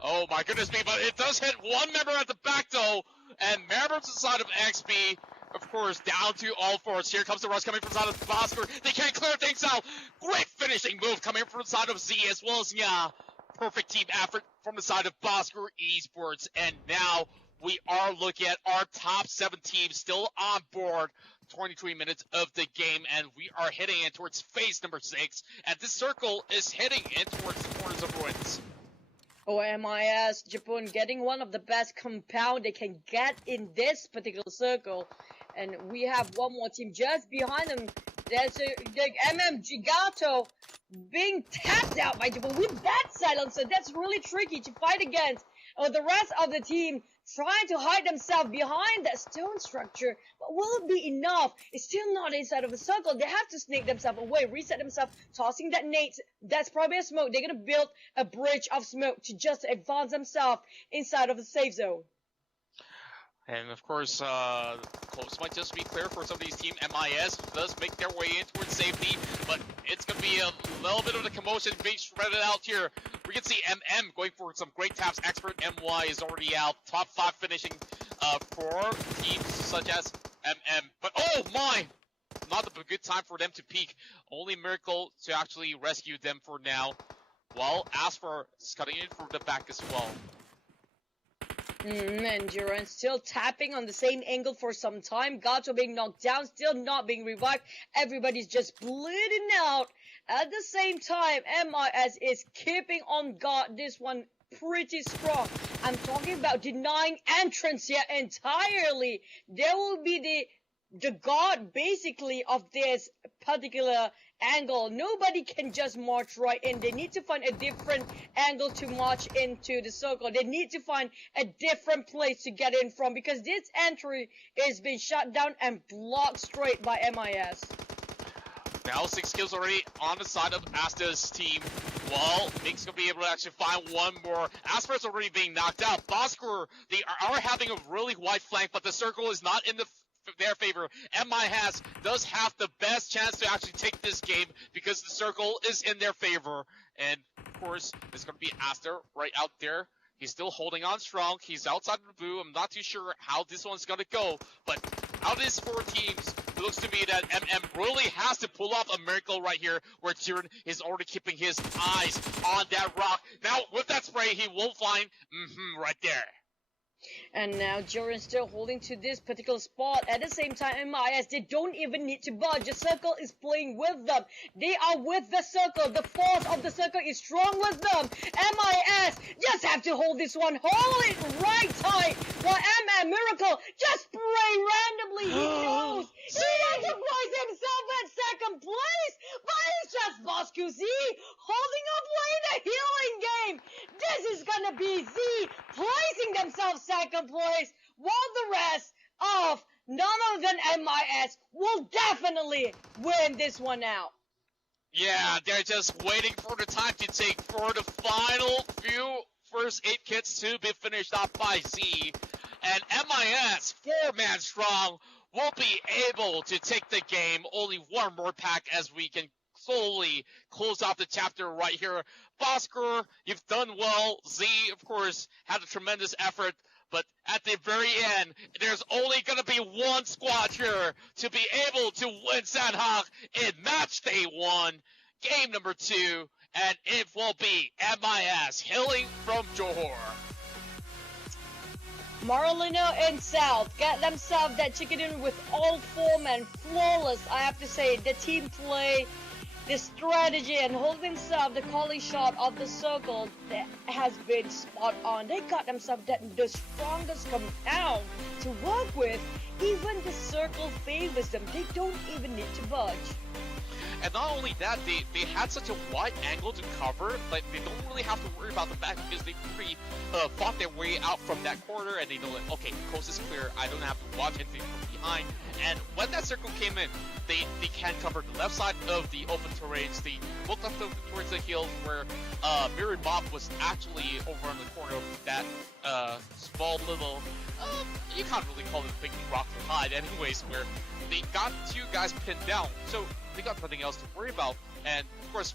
Oh my goodness me, but it does hit one member at the back though. And members inside of XP, of course, down to all fours. Here comes the rush coming from the side of Bosker. They can't clear things out. Great finishing move coming from the side of Z as well as Nya. Perfect team effort from the side of Bosker Esports. And now we are looking at our top 7 teams still on board. 23 minutes of the game, and we are heading in towards phase number 6. And this circle is heading in towards the corners of ruins. Oh, MIS, Japan getting one of the best compound they can get in this particular circle. And we have one more team just behind them. There's the Gigato being tapped out by Japan with that silencer. That's really tricky to fight against. The rest of the team trying to hide themselves behind that stone structure. But will it be enough? It's still not inside of a circle. They have to snake themselves away, reset themselves, tossing that nade. That's probably a smoke. They're going to build a bridge of smoke to just advance themselves inside of the safe zone. And of course, close might just be clear for some of these teams. MIS does make their way in towards safety, but it's going to be a little bit of the commotion being spread out here. We can see MM going for some great taps. Expert MY is already out. Top 5 finishing for teams such as MM. But oh my! Not a good time for them to peak. Only Miracle to actually rescue them for now. While Asper is cutting in from the back as well. And Duran still tapping on the same angle for some time. Gato being knocked down, still not being revived. Everybody's just bleeding out. At the same time, MIS is keeping on guard this one pretty strong. I'm talking about denying entrance here entirely. There will be the guard basically of this particular angle. Nobody can just march right in. They need to find a different angle to march into the circle. They need to find a different place to get in from, because this entry is being shut down and blocked straight by MIS. Now 6 kills already on the side of Asta's team. Well, Nick's gonna be able to actually find one more. Asper's already being knocked out. Bosker, they are having a really wide flank, but the circle is not in their favor. MIS does have the best chance to actually take this game because the circle is in their favor. And of course, it's going to be Aster right out there. He's still holding on strong. He's outside of the blue. I'm not too sure how this one's going to go. But out of these 4 teams, it looks to me that MM really has to pull off a miracle right here, where Jiren is already keeping his eyes on that rock. Now, with that spray, he will find right there. And now Jiren still holding to this particular spot. At the same time, MIS, they don't even need to budge. The circle is playing with them. They are with the circle. The force of the circle is strong with them. MIS just have to hold this one. Hold it right tight. While Miracle just spray randomly. He knows. He doesn't place himself at second place. But it's just Bosku Z holding up playing the healing game. This is gonna be Z placing themselves second place, while the rest of none other than MIS will definitely win this one out. Yeah, they're just waiting for the time to take for the final few first 8 kits to be finished off by Z. And MIS, 4-man strong, will be able to take the game. Only one more pack as we can slowly close off the chapter right here. Bosker, you've done well. Z, of course, had a tremendous effort. But at the very end, there's only going to be one squad here to be able to win Sanhok in match day 1, game number 2, and it will be MIS hailing from Johor. Marlino and South got themselves that chicken in with all 4 men flawless. I have to say, the team play, the strategy, and holding themselves the calling shot of the circle that has been spot on. They got themselves the strongest compound to work with. Even the circle favors them. They don't even need to budge. And not only that, they had such a wide angle to cover, like they don't really have to worry about the back because they fought their way out from that corner, and they know that, okay, coast is clear, I don't have to watch anything from behind. And when that circle came in, they can cover the left side of the open terrains. They looked up towards the hill where Mirror Mob was actually over on the corner of that small little, you can't really call it a big rock to hide anyways, where they got 2 guys pinned down. So they got nothing else to worry about. And of course,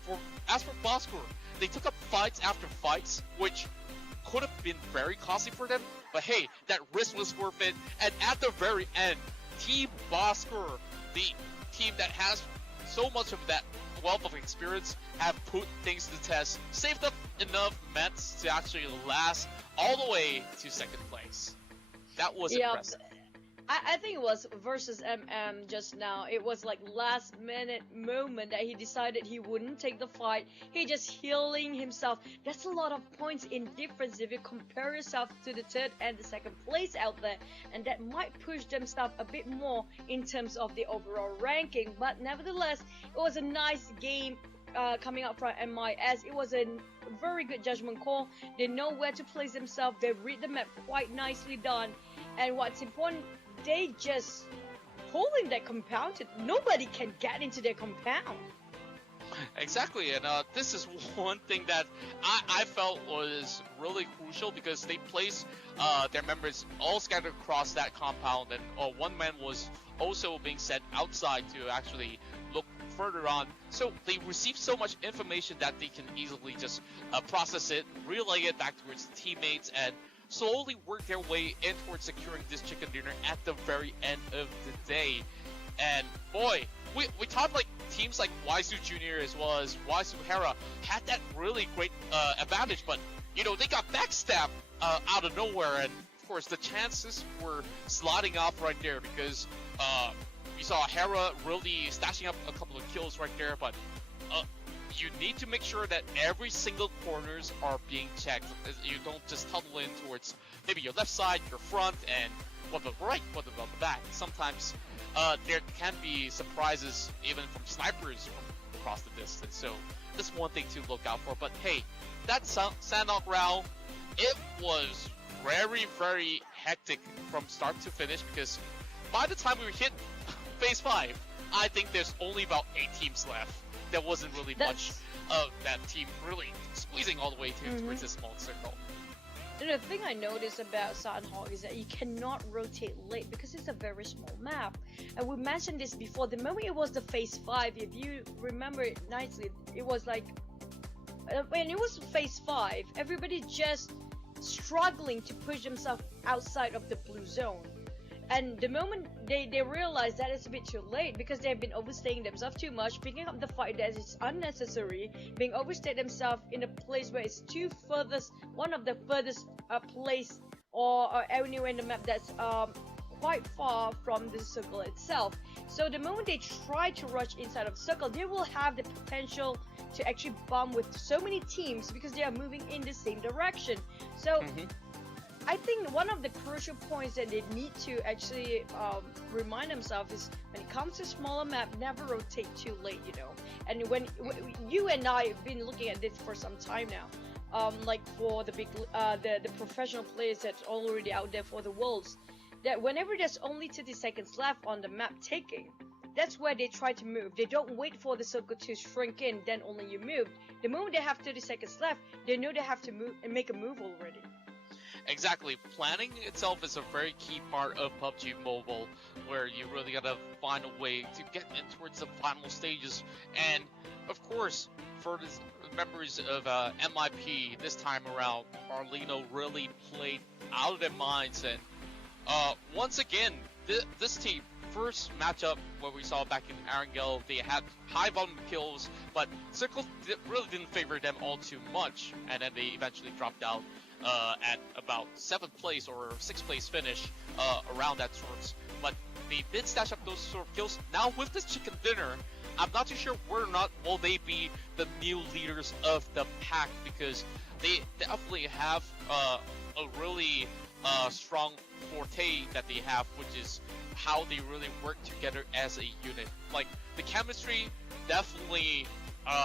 as for Bosker, they took up fights after fights, which could have been very costly for them. But hey, that risk was worth it. And at the very end, Team Bosker, the team that has so much of that wealth of experience, have put things to the test, saved up enough mets to actually last all the way to second place. That was impressive. I think it was versus MM just now. It was like last minute moment that he decided he wouldn't take the fight. He just healing himself. That's a lot of points in difference if you compare yourself to the 3rd and the 2nd place out there. And that might push themselves a bit more in terms of the overall ranking. But nevertheless, it was a nice game coming up from MIS. It was a very good judgment call. They know where to place themselves. They read the map quite nicely done. And what's important, they just holding their compound. Nobody can get into their compound. Exactly, and this is one thing that I felt was really crucial because they placed their members all scattered across that compound, and one man was also being sent outside to actually look further on. So they received so much information that they can easily just process it, relay it back towards the teammates, and slowly work their way in towards securing this chicken dinner at the very end of the day. And boy, we thought like teams like Waisu Jr. as well as Waisu Hera had that really great advantage, but you know, they got backstabbed out of nowhere, and of course the chances were sliding off right there because we saw Hera really stashing up a couple of kills right there, but you need to make sure that every single corners are being checked. You don't just tunnel in towards maybe your left side, your front, and what the right, what the back. Sometimes there can be surprises even from snipers from across the distance. So that's one thing to look out for. But hey, that Sanhok round, it was very hectic from start to finish, because by the time we hit phase 5, I think there's only about 8 teams left. There wasn't really much of that team really squeezing all the way towards this small circle. And the thing I noticed about Sanhok is that you cannot rotate late because it's a very small map. And we mentioned this before. The moment it was the phase 5, if you remember it nicely, it was like when it was phase 5, everybody just struggling to push themselves outside of the blue zone. And the moment they realize that it's a bit too late, because they've been overstaying themselves too much, picking up the fight that is unnecessary, being overstayed themselves in a place where it's one of the furthest place or anywhere in the map that's quite far from the circle itself. So the moment they try to rush inside of the circle, they will have the potential to actually bump with so many teams because they are moving in the same direction. So I think one of the crucial points that they need to actually remind themselves is, when it comes to smaller map, never rotate too late, you know. And when you and I have been looking at this for some time now, like for the big, the professional players that's already out there for the Worlds, that whenever there's only 30 seconds left on the map taking, that's where they try to move. They don't wait for the circle to shrink in, then only you move. The moment they have 30 seconds left, they know they have to move and make a move already. Exactly. Planning itself is a very key part of PUBG Mobile, where you really gotta find a way to get in towards the final stages. And of course, for the members of MIP this time around, Arlino really played out of their minds. And once again, this team, first matchup where we saw back in Erangel, they had high volume kills, but Circle really didn't favor them all too much, and then they eventually dropped out at about 7th place or 6th place finish around that sorts. But they did stash up those sort of kills. Now with this chicken dinner, I'm not too sure whether or not will they be the new leaders of the pack, because they definitely have a really strong forte that they have, which is how they really work together as a unit. Like, the chemistry definitely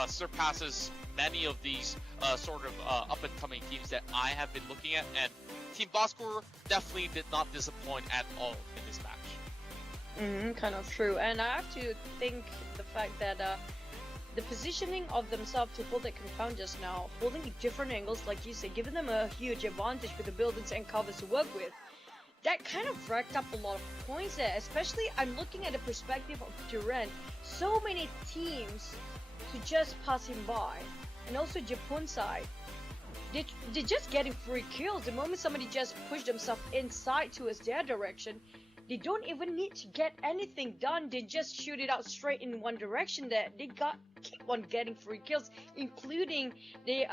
surpasses many of these sort of up-and-coming teams that I have been looking at, and Team Boscore definitely did not disappoint at all in this match. Kind of true. And I have to think the fact that the positioning of themselves to hold that compound just now, holding different angles, like you said, giving them a huge advantage with the buildings and covers to work with, that kind of racked up a lot of points there. Especially, I'm looking at the perspective of Durant. So many teams to just pass him by. And also Japan side, they're just getting free kills. The moment somebody just push themselves inside towards their direction, they don't even need to get anything done. They just shoot it out straight in one direction. There, they keep on getting free kills, including the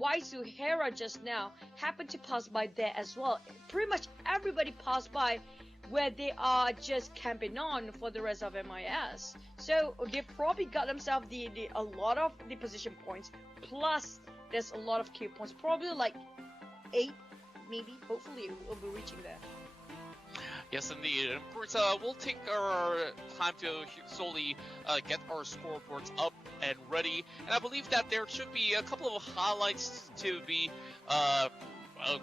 Waisu Hera just now happened to pass by there as well. Pretty much everybody passed by where they are just camping on for the rest of MIS. So they probably got themselves a lot of the position points, plus there's a lot of kill points, probably like 8 maybe. Hopefully we'll be reaching there. Yes, indeed. And of course, we'll take our time to slowly get our scoreboards up and ready. And I believe that there should be a couple of highlights to be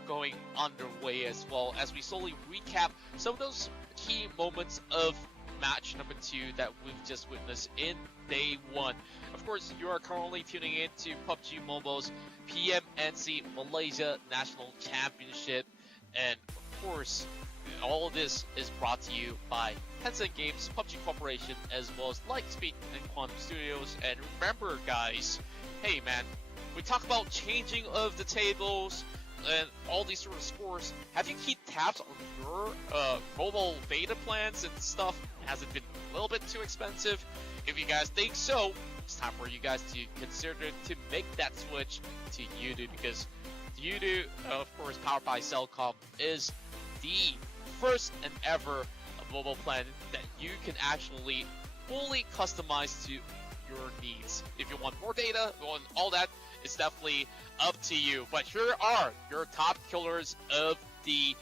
going underway as well, as we slowly recap some of those key moments of match number 2 that we've just witnessed in day 1. Of course, you are currently tuning in to PUBG Mobile's PMNC Malaysia National Championship, and of course, all of this is brought to you by Tencent Games, PUBG Corporation, as well as Lightspeed and Quantum Studios. And remember, guys, hey man, we talk about changing of the tables and all these sort of scores. Have you keep tabs on your mobile beta plans and stuff? Has it been a little bit too expensive? If you guys think so, it's time for you guys to consider to make that switch to Udo, because Udo, of course, powered by Cellcom, is the first and ever mobile plan that you can actually fully customize to your needs. If you want more data, you want all that, it's definitely up to you. But here are your top killers of the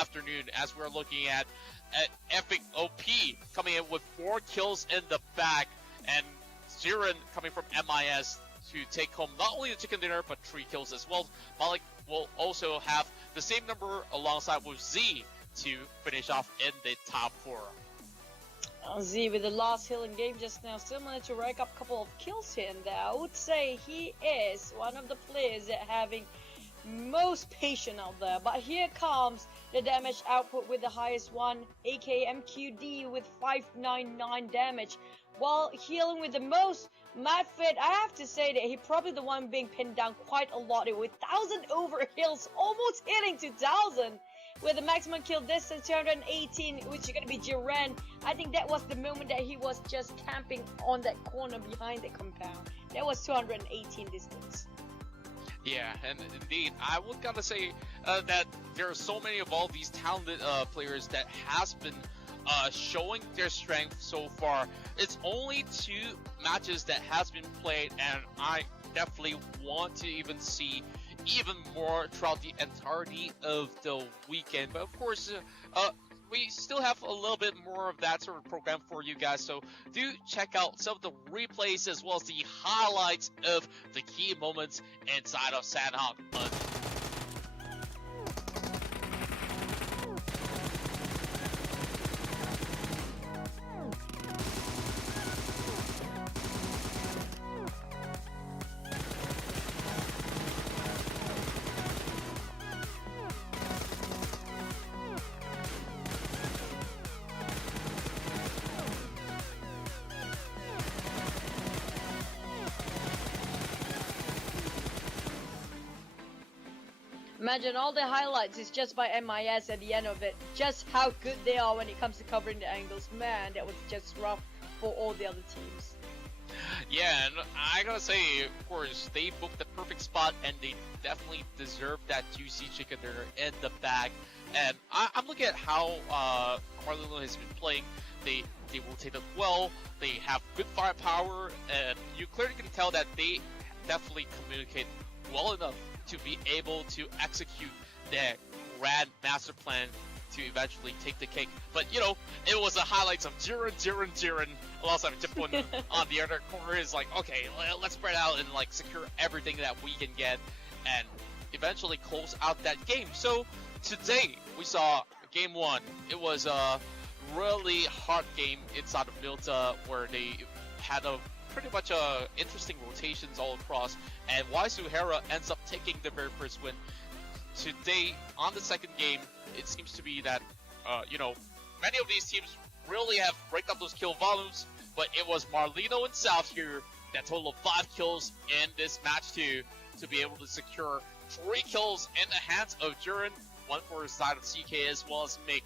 afternoon, as we're looking at Epic OP coming in with 4 kills in the bag, and Jiren coming from MIS to take home not only the chicken dinner but 3 kills as well. Malik will also have the same number alongside with Z to finish off in the top 4. Z with the last healing game just now still managed to rack up a couple of kills here and there. I would say he is one of the players that having most patience out there. But here comes the damage output with the highest one, aka MQD with 599 damage, while healing with the most. Madfit, I have to say that he probably the one being pinned down quite a lot with 1000 over heals, almost hitting 2000. With the maximum kill distance 218, which is gonna be Jiren. I think that was the moment that he was just camping on that corner behind the compound. That was 218 distance. Yeah, and indeed, I would gotta say that there are so many of all these talented players that has been showing their strength so far. It's only 2 matches that has been played, and I definitely want to even see even more throughout the entirety of the weekend. But of course, we still have a little bit more of that sort of program for you guys, so do check out some of the replays as well as the highlights of the key moments inside of Sanhok. Imagine all the highlights is just by MIS at the end of it. Just how good they are when it comes to covering the angles. Man, that was just rough for all the other teams. Yeah, and I gotta say, of course, they booked the perfect spot, and they definitely deserve that juicy chicken dinner in the bag. And I'm looking at how Marlino has been playing. They rotate it well, they have good firepower, and you clearly can tell that they definitely communicate well enough to be able to execute their grand master plan to eventually take the cake. But you know, it was the highlights of Jiren alongside Japun on the other corner. Is like, okay, let's spread out and like secure everything that we can get and eventually close out that game. So today we saw game 1. It was a really hard game inside of Milta where they had a pretty much interesting rotations all across, and Waisuhara ends up taking the very first win. Today, on the second game, it seems to be that, you know, many of these teams really have break up those kill volumes, but it was Marlino and South here that total of 5 kills in this match too, to be able to secure 3 kills in the hands of Jiren, 1 for the side of CK as well as Mick,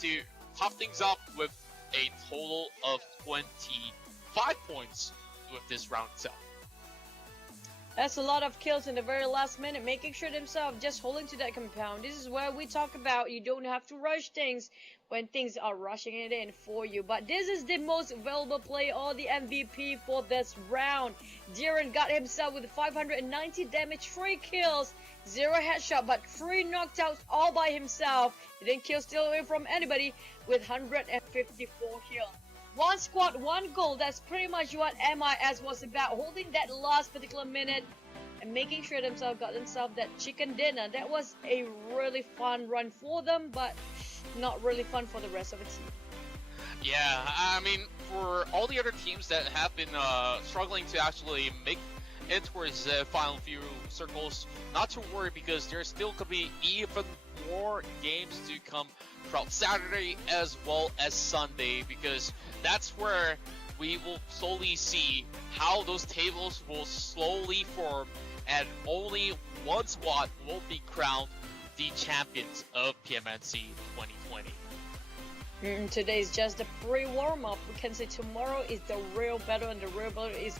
to top things up with a total of 25 points with this round itself. That's a lot of kills in the very last minute, making sure themselves just holding to that compound. This is where we talk about you don't have to rush things when things are rushing it in for you. But this is the most valuable play or the MVP for this round. Jiren got himself with 590 damage, 3 kills, 0 headshot, but 3 knockouts all by himself. He didn't kill steal away from anybody with 154 kills. 1 squad, 1 goal. That's pretty much what MIS was about. Holding that last particular minute and making sure themselves got themselves that chicken dinner. That was a really fun run for them, but not really fun for the rest of the team. Yeah, I mean, for all the other teams that have been struggling to actually make it towards the final few circles, not to worry, because there still could be even more games to come throughout Saturday as well as Sunday, because that's where we will slowly see how those tables will slowly form, and only 1 squad will be crowned the champions of PMNC 2020. Today is just a pre-warm-up. We can say tomorrow is the real battle, and the real battle is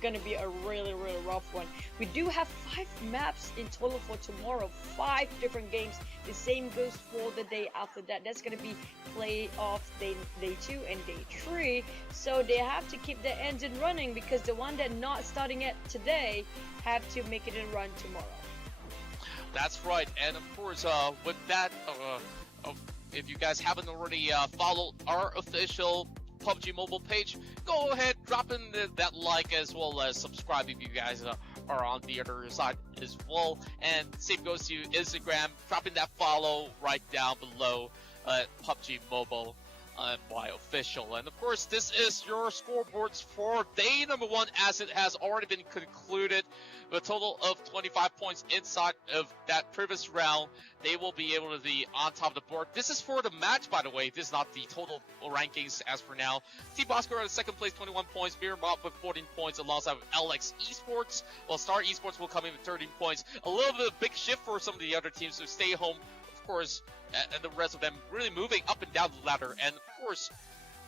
gonna be a really rough one. We do have 5 maps in total for tomorrow, 5 different games. The same goes for the day after that. That's gonna be playoff day 2 and day 3. So they have to keep the engine running, because the one that not starting it today have to make it a run tomorrow. That's right, and of course, with that, if you guys haven't already followed our official PUBG Mobile page, go ahead, drop in that like as well as subscribe if you guys are on the other side as well. And same goes to Instagram, dropping that follow right down below PUBG Mobile by official. And of course, this is your scoreboards for day number 1, as it has already been concluded. With a total of 25 points inside of that previous round, they will be able to be on top of the board. This is for the match, by the way. This is not the total rankings as for now. Team Bosco in second place, 21 points. Beer Mob with 14 points alongside LX Esports. While Star Esports will come in with 13 points. A little bit of a big shift for some of the other teams to stay home, of course, and the rest of them really moving up and down the ladder. And of course,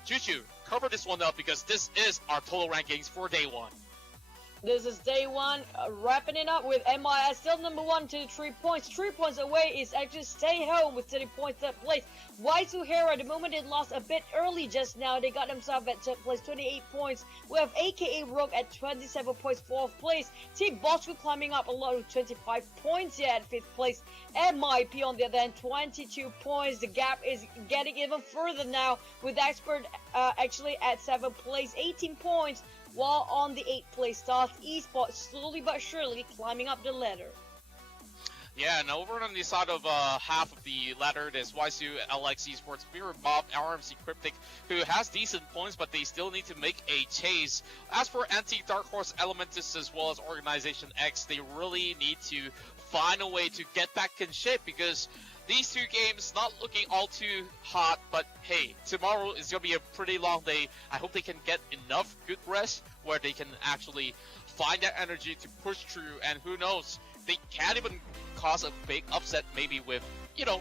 Choo-Choo, cover this one up, because this is our total rankings for day 1. This is day 1, wrapping it up with MIS still number 1 to 3 points. 3 points away is actually stay home with 30 points third place. Waisu Hera, the moment they lost a bit early just now, they got themselves at third place, 28 points. We have AKA Rogue at 27 points, 4th place. Team Bosco climbing up a lot with 25 points here at 5th place. MIP on the other hand, 22 points. The gap is getting even further now, with Expert actually at 7th place, 18 points. While on the 8th place, Stars Esports slowly but surely climbing up the ladder. Yeah, and over on the side of half of the ladder, there's Waisu, LX Esports, Mirror Bob, RMC Cryptic, who has decent points, but they still need to make a chase. As for Anti-Dark Horse Elementus as well as Organization X, they really need to find a way to get back in shape, because these 2 games not looking all too hot, but hey, tomorrow is going to be a pretty long day. I hope they can get enough good rest where they can actually find that energy to push through, and who knows, they can't even cause a big upset maybe with, you know,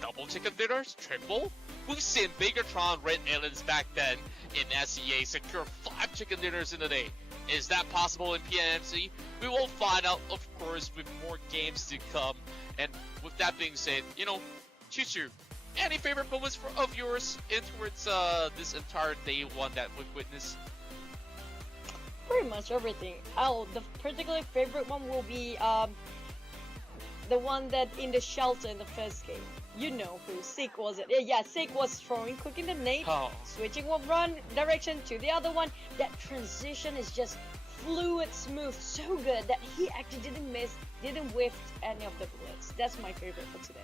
double chicken dinners, triple. We've seen Bigatron Red Aliens back then in SEA secure 5 chicken dinners in a day. Is that possible in PMNC? We will find out, of course, with more games to come. And with that being said, you know, Choo-Choo, any favorite moments of yours in towards this entire day 1 that we've witnessed? Pretty much everything. The particular favorite one will be the one that in the shelter in the first game. You know who, Sick was it? Yeah, Sick was throwing quick in the nade, switching one direction to the other one. That transition is just fluid, smooth, so good that he actually didn't miss, didn't whiff any of the bullets. That's my favorite for today.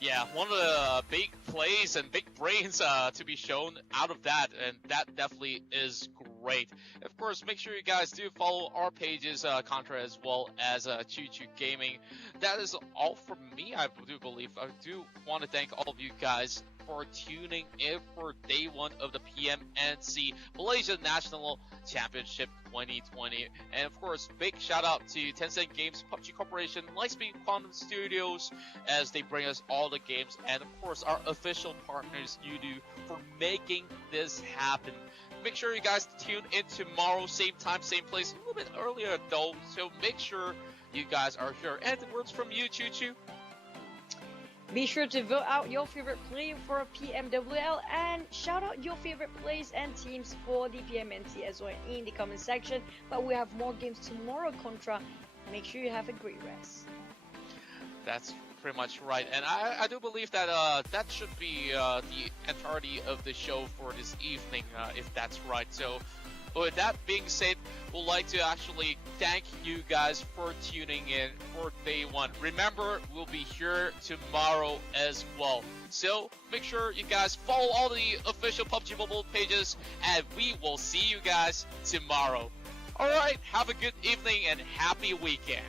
Yeah, one of the big plays and big brains to be shown out of that, and that definitely is great. Of course, make sure you guys do follow our pages, Contra as well as Choo-Choo Gaming. That is all from me, I do believe. I do want to thank all of you guys for tuning in for day 1 of the PMNC Malaysia National Championship 2020. And of course, big shout out to Tencent Games, PUBG Corporation, Lightspeed Quantum Studios, as they bring us all the games, and of course our official partners, Udo, for making this happen. Make sure you guys tune in tomorrow, same time, same place, a little bit earlier though, so make sure you guys are here. And the words from you, Choo-Choo. Be sure to vote out your favorite player for PMWL, and shout out your favorite players and teams for the PMNC as well in the comment section. But we have more games tomorrow, Contra. Make sure you have a great rest. That's pretty much right, and I do believe that that should be the entirety of the show for this evening, if that's right. So with that being said, we'd like to actually thank you guys for tuning in for day 1. Remember, we'll be here tomorrow as well. So make sure you guys follow all the official PUBG Mobile pages, and we will see you guys tomorrow. Alright, have a good evening and happy weekend.